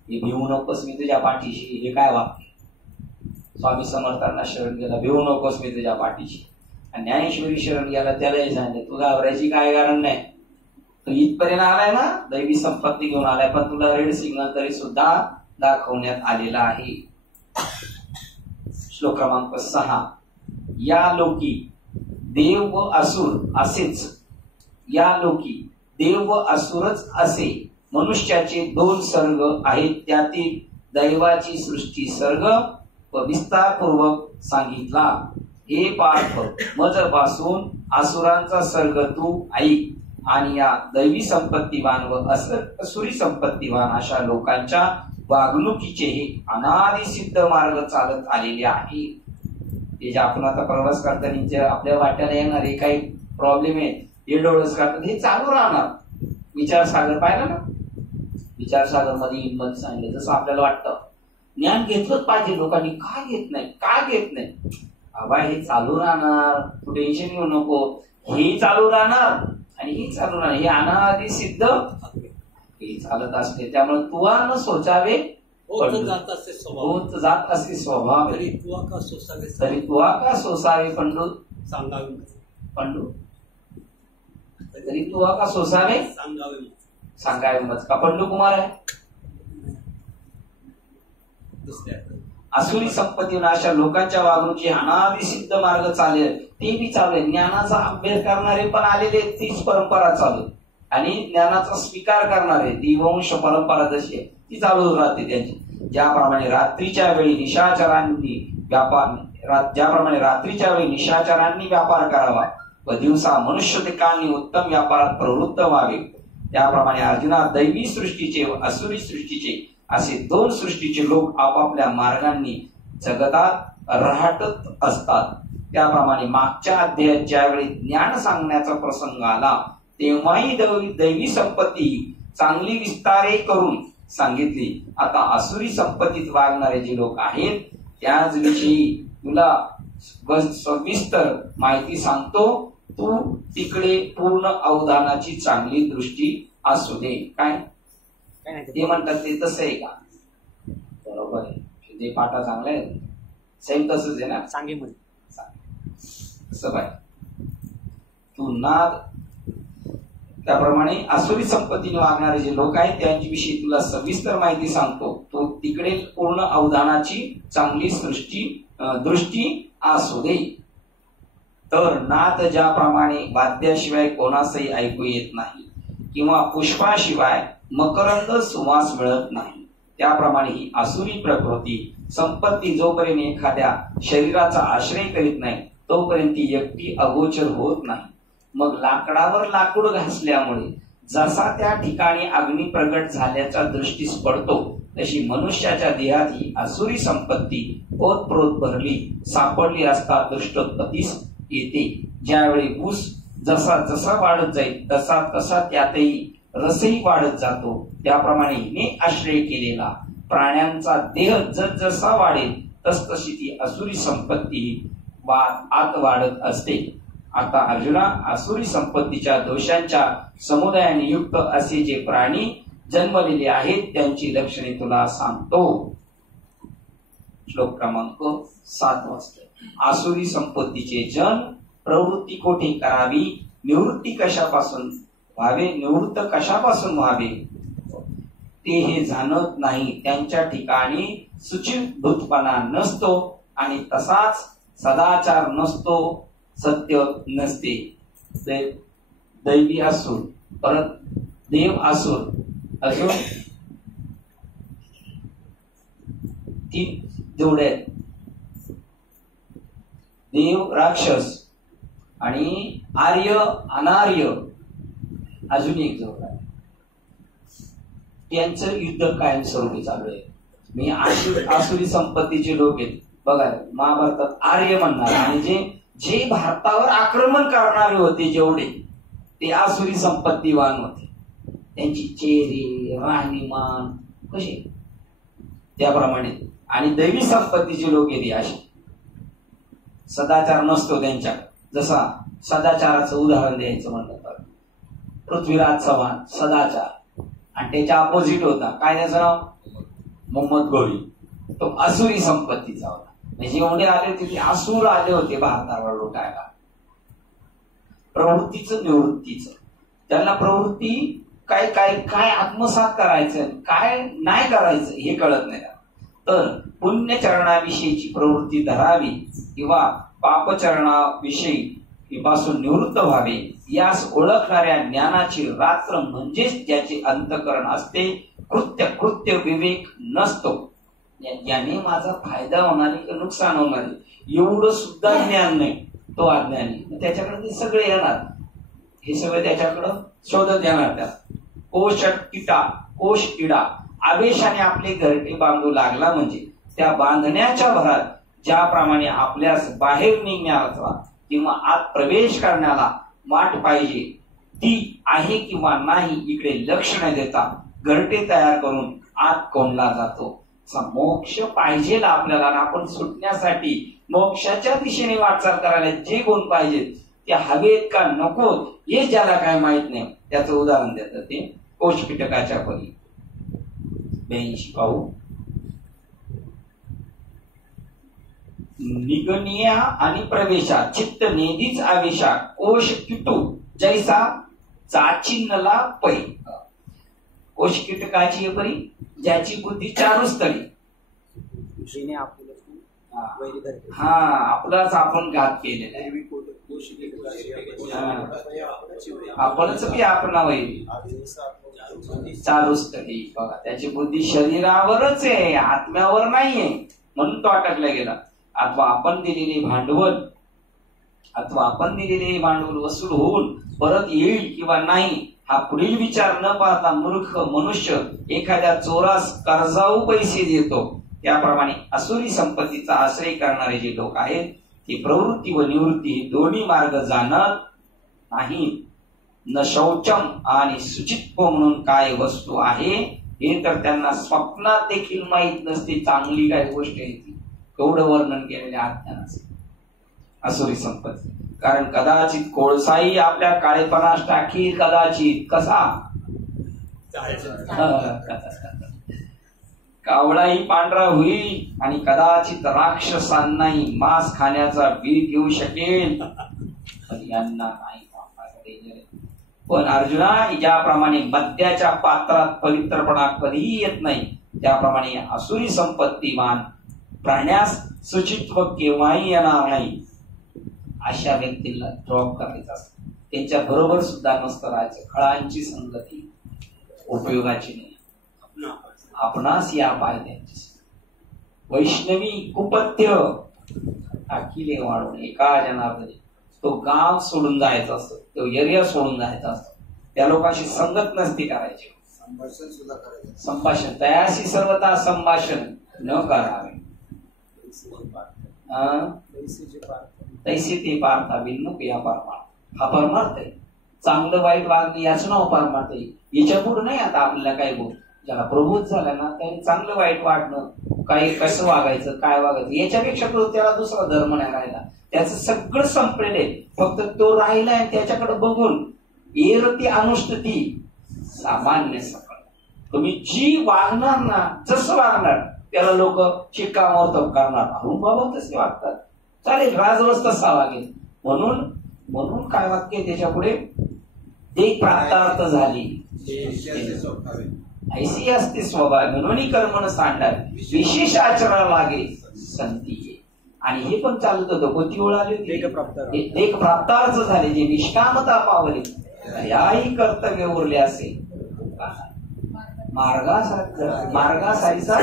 हे भिवू नकोस मी तुझ्या पाठीशी. हे काय वाक्य? स्वामी समर्थांना शरण गेला, भिवू नकोस मी तुझ्या पाठीशी. आणि ज्ञानेश्वरी शरण गेला, त्यालाही सांगितलं तू घाबरायची काय कारण नाही. तो इथपर्यंत आलाय ना, दैवी संपत्ती घेऊन आलाय, पण तुला रेड सिग्नल तरी सुद्धा दाखवण्यात आलेला आहे. श्लोक क्रमांक 6. या लोकी देव व असुर असेच, या लोकी देव व असुरच असे मनुष्याचे 2 सर्ग आहेत. त्यातील दैवाची सृष्टी सर्ग व विस्तारपूर्वक सांगितला. हे पार्थ, मजपासून असुरांचा सर्ग तू ऐक. आणि या दैवी संपत्तीवान व असुरी संपत्तीवान अशा लोकांच्या वागणुकीचे हे अनादि सिद्ध मार्ग चालत आलेले आहे. ते जे आपण आता प्रवास करताना जे आपल्या वाट्याला येणारे काही प्रॉब्लेम आहेत, हे डोळस करतात, हे चालू राहणार. विचारसागर पाहिलं ना, विचारसागर मध्ये हिंमत सांगितलं तसं आपल्याला वाटतं ज्ञान घेतलंच पाहिजे लोकांनी. का घेत नाही, का घेत नाही? बाबा हे चालू राहणार, तू टेन्शन घेऊ नको. हे चालू राहणार आणि हे चालू राहणार, हे अनादि सिद्ध हे चालत असते. त्यामुळे तुवा न सोचावे होत जात असे स्वभाव, तरी तुवा का सोसावे, तरी तुवा का सोसावे पंडू सांगावे, पंडू तरी तुवा का सोसावे सांगावे मत का पंडू कुमार आहे. आसुरी संपत्ती अशा लोकांच्या वागणुकीचे अनादि सिद्ध मार्ग चालेल, ते बी चालू आहे. ज्ञानाचा अभ्यास करणारे पण आलेले, तीच परंपरा चालू. आणि ज्ञानाचा स्वीकार करणारे ती वंश परंपरा जशी आहे ती चालू राहते त्यांची. ज्याप्रमाणे रात्रीच्या वेळी निशाचरांनी व्यापार करावा व दिवसा मनुष्यकांनी उत्तम व्यापारात प्रवृत्त व्हावे, त्याप्रमाणे अर्जुना दैवी सृष्टीचे व असुरी सृष्टीचे असे 2 सृष्टीचे लोक आपापल्या मार्गांनी जगतात राहतच असतात. त्याप्रमाणे मागच्या अध्यायात ज्यावेळी ज्ञान सांगण्याचा प्रसंग आला तेव्हाही दैवी संपत्ती चांगली विस्तारे करून सांगितली. आता आसुरी संपत्तीत वागणारे जे लोक आहेत त्याच विषयी तुला सविस्तर माहिती सांगतो. तू तिकडे पूर्ण अवधानाची चांगली दृष्टी असू दे. काय ते म्हणतात ते तसं आहे का? बरोबर आहे, ते पाठा चांगला आहे, सेम तसंच आहे ना. सांगे मध्ये असं बाय तू नाद. त्याप्रमाणे आसुरी संपत्तीने वागणारे जे लोक आहेत त्यांच्याविषयी तुला सविस्तर माहिती सांगतो. तो तिकडे पूर्ण अवधानाची चांगली दृष्टी असू दे. तर नाद ज्याप्रमाणे वाद्याशिवाय कोणासही ऐकू येत नाही किंवा पुष्पाशिवाय मकरंद सुवास मिळत नाही, त्याप्रमाणे ही आसुरी प्रकृती संपत्ती जोपर्यंत एखाद्या शरीराचा आश्रय करीत नाही तोपर्यंत ती एकटी अगोचर होत नाही. मग लाकडावर लाकूड घासल्यामुळे जसा त्या ठिकाणी अग्नी प्रगट झाल्याचा दृष्टीस पडतो तशी मनुष्याच्या देहात ही आसुरी संपत्ती ओतप्रोत भरली सापडली असता दृष्टोत्पत्तीस येते. ज्यावेळी ऊस जसा जसा वाढत जाईल तसा तसा त्यातही रसही वाढत जातो. त्याप्रमाणे हिने आश्रय केलेला प्राण्यांचा देह जसा वाढेल तसतशी ती आसुरी संपत्ती आत वाढत असते. आता अर्जुना, आसुरी संपत्तीच्या दोषांच्या समुदायाने युक्त असे जे प्राणी जन्मलेले आहेत त्यांची लक्षणे तुला सांगतो. श्लोक क्रमांक 7 वाजता. आसुरी संपत्तीचे जन प्रवृत्ती कोठे करावी, निवृत्ती कशापासून व्हावे, निवृत्त कशापासून व्हावे ते हे जाणत नाही. त्यांच्या ठिकाणी सुचितभूतपणा नसतो आणि तसाच सदाचार नसतो, सत्य नसते. दैवी असुर, परत देव असुर, अजून 3 जोड्या आहेत. देव राक्षस आणि आर्य अनार्य अजून एक जोड आहे. त्यांचं युद्ध कायमस्वरूपी चालू आहे. मी आसुरी संपत्तीचे लोक आहेत बघा, महाभारतात आर्य म्हणणार आणि जे भारतावर आक्रमण करणारे होते जेवढे ते आसुरी संपत्तीवान होते. त्यांची चेहरे राहणीमान कसे त्याप्रमाणे. आणि दैवी संपत्तीचे लोक येते असे सदाचार नसतो त्यांच्या. जसा सदाचाराचं उदाहरण द्यायचं म्हणलं तर पृथ्वीराज चव्हाण सदाचार, आणि त्याच्या अपोजिट होता काय त्याचं नाव, मोहम्मद गोरी, तो आसुरी संपत्तीचा होता. म्हणजे एवढे आले होते ते असुर आले होते भारतावर लुटायला. प्रवृत्तीचं निवृत्तीचं, त्यांना प्रवृत्ती काय काय काय आत्मसात करायचं काय नाही करायचं हे कळत नाही. तर पुण्यचरणाविषयीची प्रवृत्ती धरावी किंवा पापचरणाविषयी पासून निवृत्त व्हावे यास ओळखणाऱ्या ज्ञानाची रात्र म्हणजेच ज्याचे अंतःकरण असते. कृत्य विवेक नसतो. याने माझा फायदा होणार की नुकसान होणार एवढं सुद्धा ज्ञान नाही, तो अज्ञानी. त्याच्याकडे ते सगळे येणार, हे सगळे त्याच्याकडं शोधत येणार. त्या कोश किडा आवेशाने आपले घरटे बांधू लागला म्हणजे त्या बांधण्याच्या भरात ज्याप्रमाणे आपल्यास बाहेर निघण्याचा किंवा आत प्रवेश करण्याला वाट पाहिजे ती आहे किंवा नाही इकडे लक्ष न देता घरटे तयार करून आत कोंडला जातो. मोक्ष पाहिजे आपल्याला, आपण सुटण्यासाठी मोक्षाच्या दिशेने वाटचाल करायला जे गुण पाहिजेत ते हवेत का नको हे ज्याला काय माहित नाही त्याचं उदाहरण देतात ते कोश कीटकाच्या परी. 82 पाहू. निगनिया आणि प्रवेशा चित्त नेदीच आवेशा कोश किटू जैसा चाचिन्नला पै. कोश कीटकाची परी ज्याची बुद्धी चारूच तरी. हा आपलाच आपण घात केलेला आहे. आपणच बी आपण वैरी चारूच तरी. बघा त्याची बुद्धी शरीरावरच आहे, आत्म्यावर नाहीये, म्हणून तो अटकला गेला. अथवा आपण दिलेले भांडवल वसूल होऊन परत येईल किंवा नाही हा पुढील विचार न पाहता मूर्ख मनुष्य एखाद्या चोरास कर्जाऊ पैसे देतो. त्याप्रमाणे आसुरी संपत्तीचा आश्रय करणारे जे लोक आहेत ते प्रवृत्ती व निवृत्ती दोन्ही मार्ग जाणत नाही. न शौचम आणि सुचित्व म्हणून काय वस्तू आहे हे तर त्यांना स्वप्नात देखील माहीत नसते. चांगली काय गोष्ट आहे ती एवढं वर्णन केलेल्या अज्ञानाचे आसुरी संपत्ती. कारण कदाचित कोळसाही आपल्या काळेपणास टाकील, कदाचित कसा कावळाही पांढरा होईल आणि कदाचित राक्षसांनाही मांस खाण्याचा बीळ घेऊ शकेल पण यांना नाही. पण अर्जुना ज्याप्रमाणे मद्याच्या पात्रात पवित्रपणा कधीही येत नाही त्याप्रमाणे आसुरी संपत्तीमान प्राण्यास सुचित्व केव्हाही येणार नाही. अशा व्यक्तीला ड्रॉप करायचा असतो. त्यांच्या बरोबर सुद्धा नसतं राहायचं. खळांची संगती उपयोगाची नाही. आपणास या पाय त्यांची वैष्णवी कुपथ्य टाकिले वाढून एका जनार्दनी. तो गाव सोडून जायचा असतो, तो एरिया सोडून जायचा असतो, त्या लोकांशी संगत नसती करायची. संभाषण सुद्धा करायचं. संभाषण तयाशी सर्वता संभाषण न करावे. तैसे ते पार्था बिन्नुक या परमार्थ. हा परमार्थ आहे. चांगलं वाईट वागणे याचं नाव परमार्थ आहे. याच्या पुढे नाही आता आपल्याला काय बोल. ज्याला प्रबोध झाला ना त्याने चांगलं वाईट वागणं, काही कसं वागायचं, काय वागायचं, याच्यापेक्षा त्याला दुसरा धर्म नाही राहिला. त्याचं सगळं संपलेलं आहे. फक्त तो राहिलाय त्याच्याकडे बघून एरती अनुष्ठती सामान्य सकळ. तुम्ही जी वागणार ना, जसं वागणार त्याला लोक शिक्कामोर्तब करणार. अरुण बाबा तसे वागतात, चालेल, राजवस तसा वागेल. म्हणून काय वाक्य त्याच्या पुढे ते प्राप्तार्थ झाली ऐसी असते स्वभाव म्हणून कर्मण सांडाल विशेष आचरण लागे संती. आणि हे पण चालत होतं. कोणती ओळ आली होती? एक प्राप्तार्थ झाले जे निष्कामता पावले याही कर्तव्य उरले असे मार्गासारीचा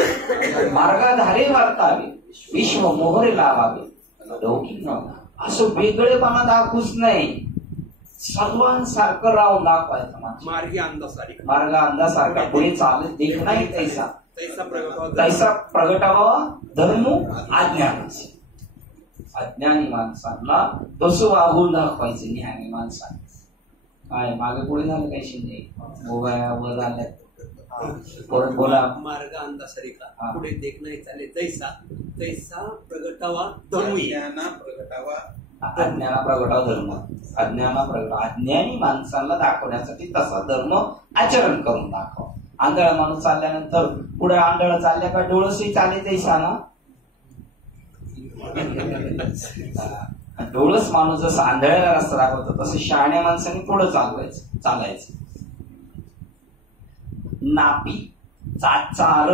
मार्गाधारे वार्तावे विश्व मोहरे लावावे. लौकिक असं वेगळेपणा दाखवूच नाही, सर्वांसारखं राहून दाखवायचं. मार्ग अंदासारखा पुढे चालत देख नाही तैसा प्रगटावा धर्म अज्ञानाचे. अज्ञानी माणसांना तसं वागून दाखवायचं ज्ञानी माणसांना. काय मागे पुढे झालं काय शिंदे वर झाल्या परत बोला. मार्ग अंदासारिका पुढे देख नाही चाले तैसा प्रगटावा धर्म अज्ञाना प्रगटावा धर्म. अज्ञानी माणसांना दाखवण्यासाठी तसा धर्म आचरण करून दाखव. आंधळा माणूस चालल्यानंतर पुढे आंधळ चालल्या का डोळसही चाले तैसा ना. डोळस माणूस जसं आंधळ्याला रस्ता दाखवतो तसं शहाण्या माणसाने पुढे चालायचं. नापी चाचार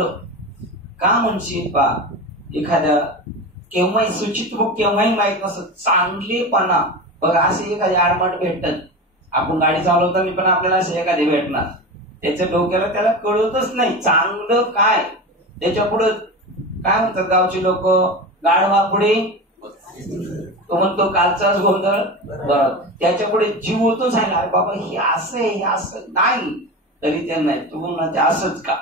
का म्हणशील पा एखाद्या केव्हाही सूचित व केव्हाही माहित नसत चांगलेपणा. बघा असे एखादे आडमट भेटतात. आपण गाडी चालवताना पण आपल्याला असे एखादे भेटणार, त्याच्या डोक्याला त्याला कळतच नाही चांगलं काय. त्याच्या पुढे काय म्हणतात गावचे लोक, गाढवा पुढे तो म्हणतो कालचाच गोंधळ बरं. त्याच्या पुढे जीव होतो सांगितलं अरे बाबा हे असं आहे, हे असं नाही, तरी ते नाही तू म्हणा ते असंच का,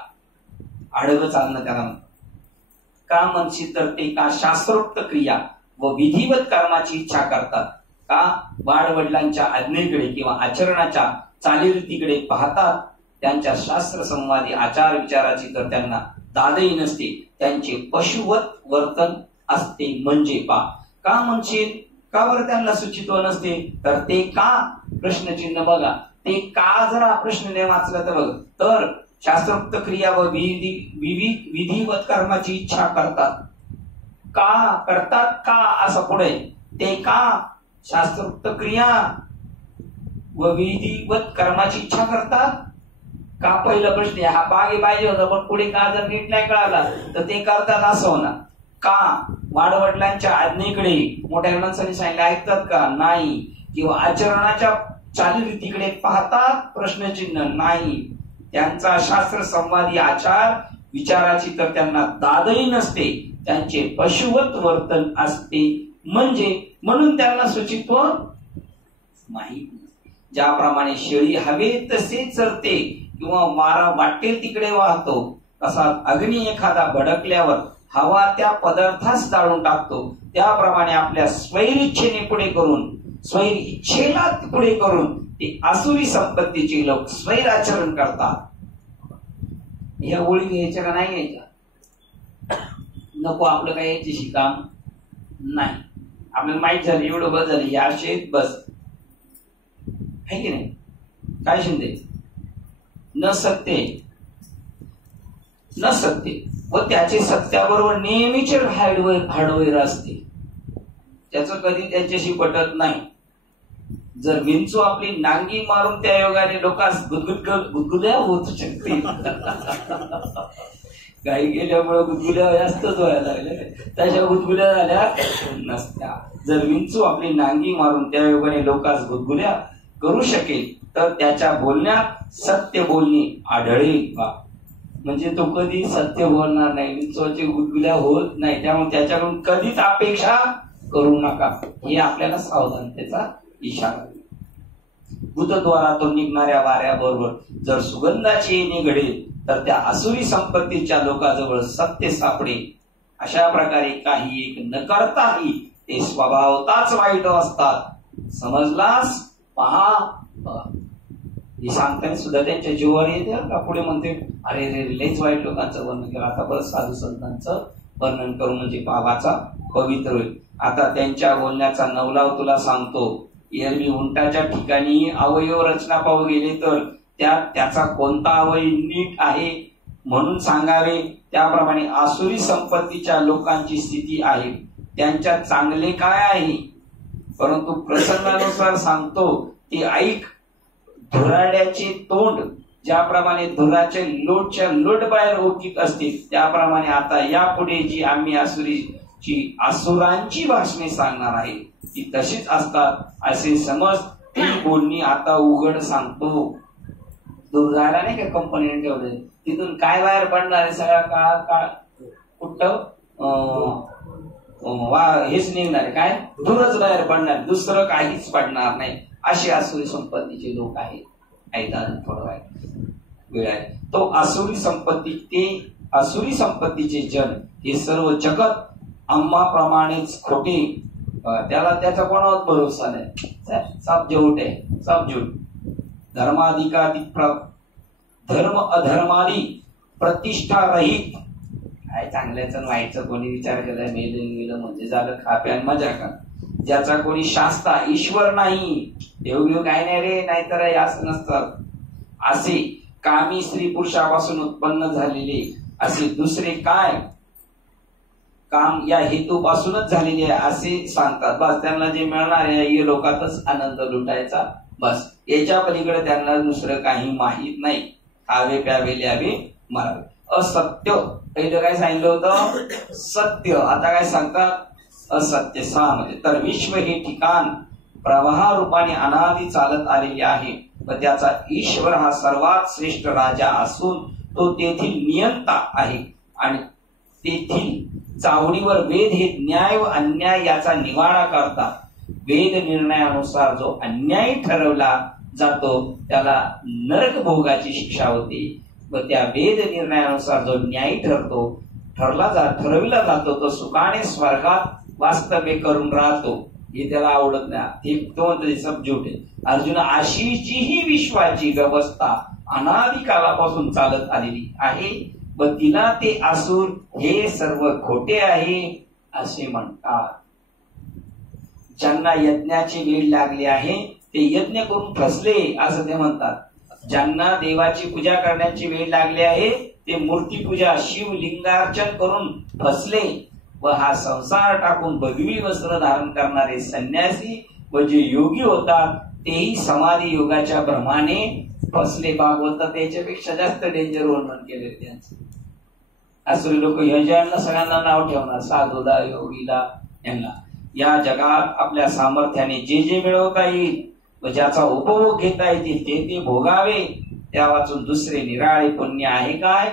आडवं चालणं त्याला म्हणतो. का म्हणशील तर ते का शास्त्रोक्त क्रिया व विधिवत कर्माची इच्छा करतात, का वाडवडिलांच्या आज्ञेकडे किंवा आचरणाच्या चालीरीतीकडे पाहतात. त्यांच्या शास्त्र संवादी आचार विचाराची तर त्यांना दादही नसते, त्यांचे पशुवत वर्तन असते. म्हणजे का म्हणशील का बरं त्यांना सुचित्व नसते, तर ते का प्रश्नचिन्ह बघा. ते का जरा प्रश्न वाचला तर बघ, तर शास्त्रोक्त क्रिया व विधिवत कर्माची इच्छा करतात. का करतात का असं पुढे ते का शास्त्रोक्त क्रिया व विधिवत कर्माची इच्छा करतात. का पहिला प्रश्न हा मागे पाहिजे होता पण पुढे का जर नीट नाही कळाला तर ते करतात असं होणार. का वाडवडिलांच्या आज्ञेकडे मोठ्या माणसांनी सांगितलं ऐकतात का नाही, किंवा आचरणाच्या चालीरीतीकडे पाहतात प्रश्नचिन्ह नाही. त्यांचा शास्त्र संवादी आचार विचाराची तर त्यांना दादही नसते, त्यांचे पशुवत वर्तन असते. म्हणून त्यांना शुचित्व माहीत नाही. ज्याप्रमाणे शेळी हवे तसे चरते किंवा वारा वाटेल तिकडे वाहतो, तसा अग्नी एखादा भडकल्यावर हवा त्या पदार्थास जाळून टाकतो, त्याप्रमाणे आपल्या स्वैर इच्छेने पुढे करून स्वैर इच्छेला पुढे करून ते आसुरी संपत्तीचे लोक स्वैर आचरण करतात. या ओळी घ्यायच्या का नाही घ्यायच्या नको, आपलं काय याच्याशी काम नाही. आपल्याला माहित झालं एवढं बस झालं, या शेत बस आहे की नाही. काय शिंदे न सत्य व त्याचे सत्याबरोबर नेहमीचे हाडवैर असते, त्याचं कधी त्याच्याशी पटत नाही. जर विंचू आपली नांगी मारून त्या योगाने लोकांस गुदगुल्या होत शकते. काही गेल्यामुळे गुदगुल्या जास्तच व्हायला लागल्या, त्याच्या गुदगुल्या झाल्या नसत्या. जर विंचू आपली नांगी मारून त्या योगाने लोकांस गुदगुल्या करू शकेल तर त्याच्या बोलण्यात सत्य बोलणे आढळेल. म्हणजे तो कधी सत्य बोलणार नाही, विंचवाची गुदगुल्या होत नाही, त्यामुळे त्याच्याकडून कधीच अपेक्षा करू नका, हे आपल्याला सावधानतेचा इशारा. बुधद्वारातून निघणाऱ्या वाऱ्याबरोबर जर सुगंधाची येणे घडेल तर त्या आसुरी संपत्तीच्या लोकांजवळ सत्य सापडेल. अशा प्रकारे काही एक न करताही ते स्वभावताच वाईट असतात. समजलास? पहा, हे सांगताना सुद्धा त्यांच्या जीवावर येते का. पुढे म्हणते अरे रे लयच वाईट लोकांचं वर्णन केलं, आता बरं साधू संतांचं वर्णन करून म्हणजे पावाचा पवित्र होईल. आता त्यांच्या बोलण्याचा नवलाव तुला सांगतो. एरवी उंटाच्या ठिकाणी अवयव रचना पाहू गेले तर त्याचा कोणता अवयव नीट आहे म्हणून सांगावे, त्याप्रमाणे आसुरी संपत्तीच्या लोकांची स्थिती आहे. त्यांच्यात चांगले काय आहे, परंतु प्रसंगानुसार सांगतो ते ऐक. धुराड्याचे तोंड ज्याप्रमाणे धुराच्या लोटच्या लोट बाहेर ओकीत असते, त्याप्रमाणे आता यापुढे जी आम्ही आसुरांची भाषणे सांगणार आहे ती तशीच असतात असे समज. ती बोलणी आता उघड सांगतो. दुर्गाला नाही का कंपनीने ठेवले, तिथून काय बाहेर पडणार आहे, सगळा काळ कुठं हेच निघणार आहे, काय दूरच बाहेर पडणार, दुसरं काहीच पडणार नाही. अशी आसुरी संपत्तीचे लोक आहेत. थोडं वेळ आहे तो आसुरी संपत्ती, ते आसुरी संपत्तीचे जन हे सर्व जगत आम्हाप्रमाणेच खोटे. त्याला त्याचा कोणावर भरोसा नाही, सब झूठ आहे, सब झूठ. धर्माधिकाधिक धर्म अधर्मादी प्रतिष्ठा रहित. काय चांगल्याचं वाईटचं कोणी विचार केलाय, मेलं म्हणजे झालं, खाप्यान मजा का. ज्याचा कोणी शास्ता ईश्वर नाही, देवदेव काय नाही रे, नाहीतर असं नसतं. असे कामी स्त्री पुरुषापासून उत्पन्न झालेले असे दुसरे काय काम या हेतूपासूनच झालेले आहे असे सांगतात. बस त्यांना जे मिळणार आहे या लोकातच आनंद लुटायचा, बस याच्या पलीकडे त्यांना दुसरं काही माहित नाही. खावे प्यावे ल्यावे मरावे. असत्य पहिलं काय सांगितलं होतं, सत्य. आता काय सांगतात, असत्य. 6 मध्ये तर विश्व हे ठिकाण प्रवाह रूपाने अनादी चालत आलेले आहे व त्याचा ईश्वर हा सर्वात श्रेष्ठ राजा असून तो तेथील नियंता आहे आणि तेथील चावडीवर वेद हे न्याय व अन्याय याचा निवाडा करतात. वेद निर्णयानुसार जो अन्याय ठरवला जातो त्याला नरक भोगाची शिक्षा होते व त्या वेद निर्णयानुसार जो न्याय ठरविला जातो तो सुखाने स्वर्गात वास्तव्य करून राहतो. हे त्याला आवडत नाही, तो म्हणतो सब झूठ आहे. अर्जुन, अशीची ही विश्वाची व्यवस्था अनादी कालापासून चालत आलेली आहे व तिला ते असुर हे सर्व खोटे आहे असे म्हणतात. ज्यांना यज्ञाची वेळ लागली आहे ते यज्ञ करून फसले असं ते म्हणतात. ज्यांना देवाची पूजा करण्याची वेळ लागली आहे ते मूर्ती पूजा शिवलिंगार्चन करून फसले व हा संसार टाकून भगवी वस्त्र धारण करणारे संन्यासी व जे योगी होतात तेही समाधी योगाच्या भ्रमाने फसले. भागवतात त्याच्यापेक्षा जास्त डेंजर वर्णन केले त्यांचं. आसुरी लोक यजांना सगळ्यांना नाव ठेवणार, साधूला योगीला यांना. या जगात आपल्या सामर्थ्याने जे जे मिळवता येईल व ज्याचा उपभोग घेता येतील ते भोगावे. त्या वाचून दुसरे निराळे पुण्य आहे काय.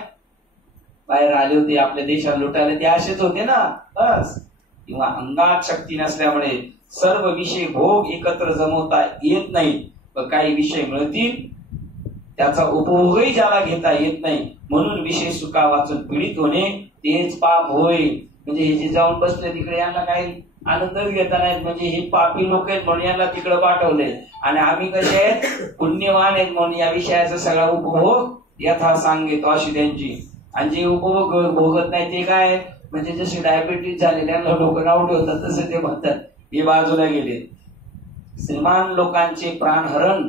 बाहेर आले होते आपल्या देशात लुटायला, ते असेच होते ना, बस. किंवा अंगात शक्ती नसल्यामुळे सर्व विषय भोग एकत्र जमवता येत नाहीत व काही विषय मिळतील त्याचा उपभोगही ज्याला घेता येत नाही म्हणून विषय सुखा वाचून पीडित होणे तेच पाप होय. म्हणजे हे जे जाऊन बसले तिकडे यांना काही आनंदच घेता नाहीत, म्हणजे हे पापी लोक आहेत म्हणून यांना तिकडे पाठवले आणि आम्ही कसे आहेत पुण्यवान आहेत म्हणून या विषयाचा सगळा उपभोग यथा सांगेतो अशी त्यांची. आणि जे उपभोग भोगत नाही ते काय, म्हणजे जसे डायबिटीज झालेल्यांना लोक नाव ठेवतात तसे ते म्हणतात हे बाजूला गेले. श्रीमान लोकांचे प्राणहरण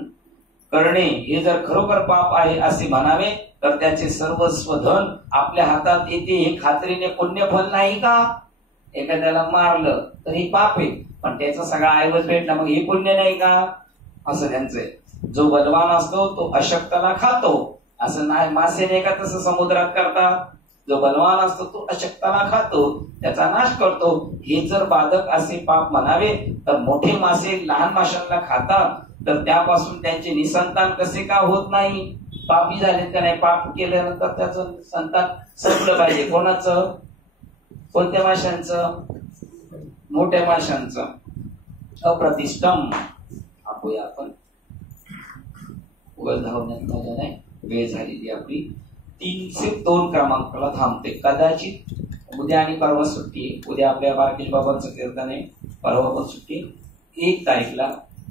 करणे हे जर खरोखर पाप आहे असे म्हणावे तर त्याचे सर्वस्व धन आपल्या हातात येते हे खात्रीने पुण्यफल नाही का. एखाद्याला मारलं तर हे पाप आहे पण त्याचा सगळा ऐवज भेटला मग हे पुण्य नाही का असं त्यांचंय. जो बलवान असतो तो अशक्ताला खातो असं नाही, मासे नाही का तसं समुद्रात करतात. जो बलवान असतो तो अशक्ताला खातो, त्याचा नाश करतो. हे जर बाधक असे पाप म्हणावे तर मोठे मासे लहान माशांना खातात तर त्यापासून त्यांचे निसंतान कसे का होत नाही. पापी झालेत का नाही, पाप केल्यानंतर त्याचं संतान संपलं पाहिजे. कोणाचं? कोणत्या माशांचं? मोठ्या माशांचं. अप्रतिष्ठम. आपोया आपण उगाच धावण्यात मजा नाही, वेळ झालेली आपली. 302 क्रमांकाला थांबते. कदाचित उद्या आणि परवा सुट्टी. उद्या आपल्या बारकेल बाबांचं कीर्तन आहे, परवा पण सुट्टी. 1 तारीखला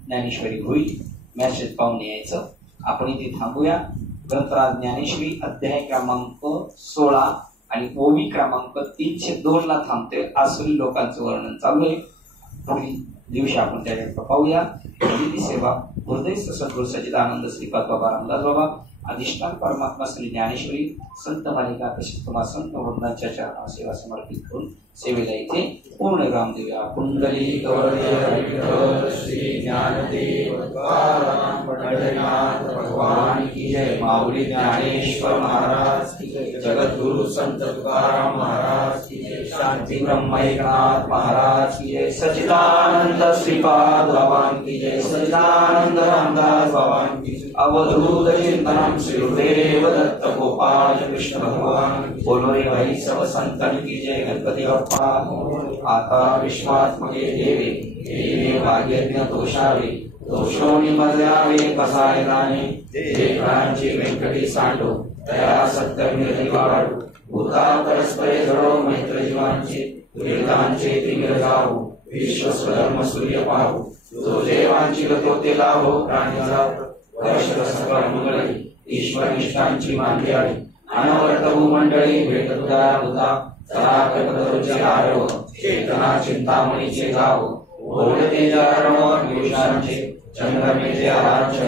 ज्ञानेश्वरी होईल. मॅसेज पाहून यायचं. आपण इथे थांबूया. ग्रंथराज ज्ञानेश्वरी अध्याय क्रमांक 16 आणि ओवी क्रमांक 302 ला थांबते. आसुरी लोकांचं वर्णन चालू आहे. पुढील दिवशी आपण त्याच्याकडे पाहूया. पहिली सेवा हृदयस्थ सद्गुरू सच्चिदानंद श्रीपाद बाबा रामदास बाबा, अधिष्ठान परमात्मा श्री ज्ञानेश्वरी संत मालिका तसेच तुम्हा संत वृंदांच्या चरणावर सेवा समर्पित करून सेवेला इथे पूर्ण विराम देऊया. कुंडली श्री ज्ञानदेव पंढरीनाथ भगवान की जय. माऊली ज्ञानेश्वर महाराज की जय. जगद्गुरु संत तुकाराम महाराज की जय. शांती ब्रह्म एकनाथ महाराज की जय. सच्चिदानंद श्रीपाद भगवान की जय. सच्चिदानंद रामदास भगवान की जय. अवधूत चिंतनम श्री गुरुदेव दत्त गोपाल कृष्ण भगवान. बोलो रे भाई सब संतन की जय. गणपति बाप्पा. आता विश्वात्मके देवे देवे भाग्यज्ञ दोषावे दोषोनी मर्यावे कसाय दाने. देवरांची व्यंकटी सांडो तया सत्कर्मी वाढू. भूता परस्परे जडो मैत्र जीवांचे. वेदांचे तिमिर जाऊ विश्व स्वधर्म सूर्य पाहू. जो देवांची गतो ते लाभो. प्राणीचा वर्ष सकळ मंगळी. ईश्वर निष्ठांची मांदियाळी. अनवर्त भूमंडळी भेटत उदा. चला कल्पतरुचे आरव. चेतना चिंतामणीचे गाव. ओढते जारणवर विषांचे. चंद्रमेचे आराध्य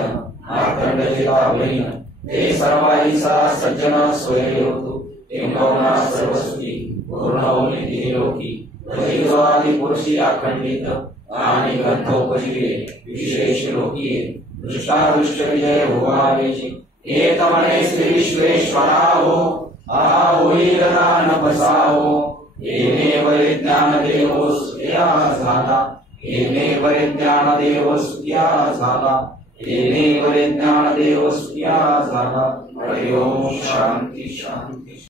मार्तंडचे बहीण. ते सर्वाईसा सज्जन सोयी होतो. टिंबवना सर्वसुखी पूर्ण होणे तिने लोकी. वैद्वादी पुरुषी अखंडित आणि ग्रंथोपजीवे विशेष लोकीये. दृष्टादृष्ट विजय भोगावेची. एक म्हणे श्री विश्वेश्वरा हो. आहा होईल दान बसावो. येणे वरे ज्ञान देव सुया झाला. येणे वरे ज्ञान देव सुया झाला. येणे वरे ज्ञान देव सुया झाला. हरि ओम. शांती शांती.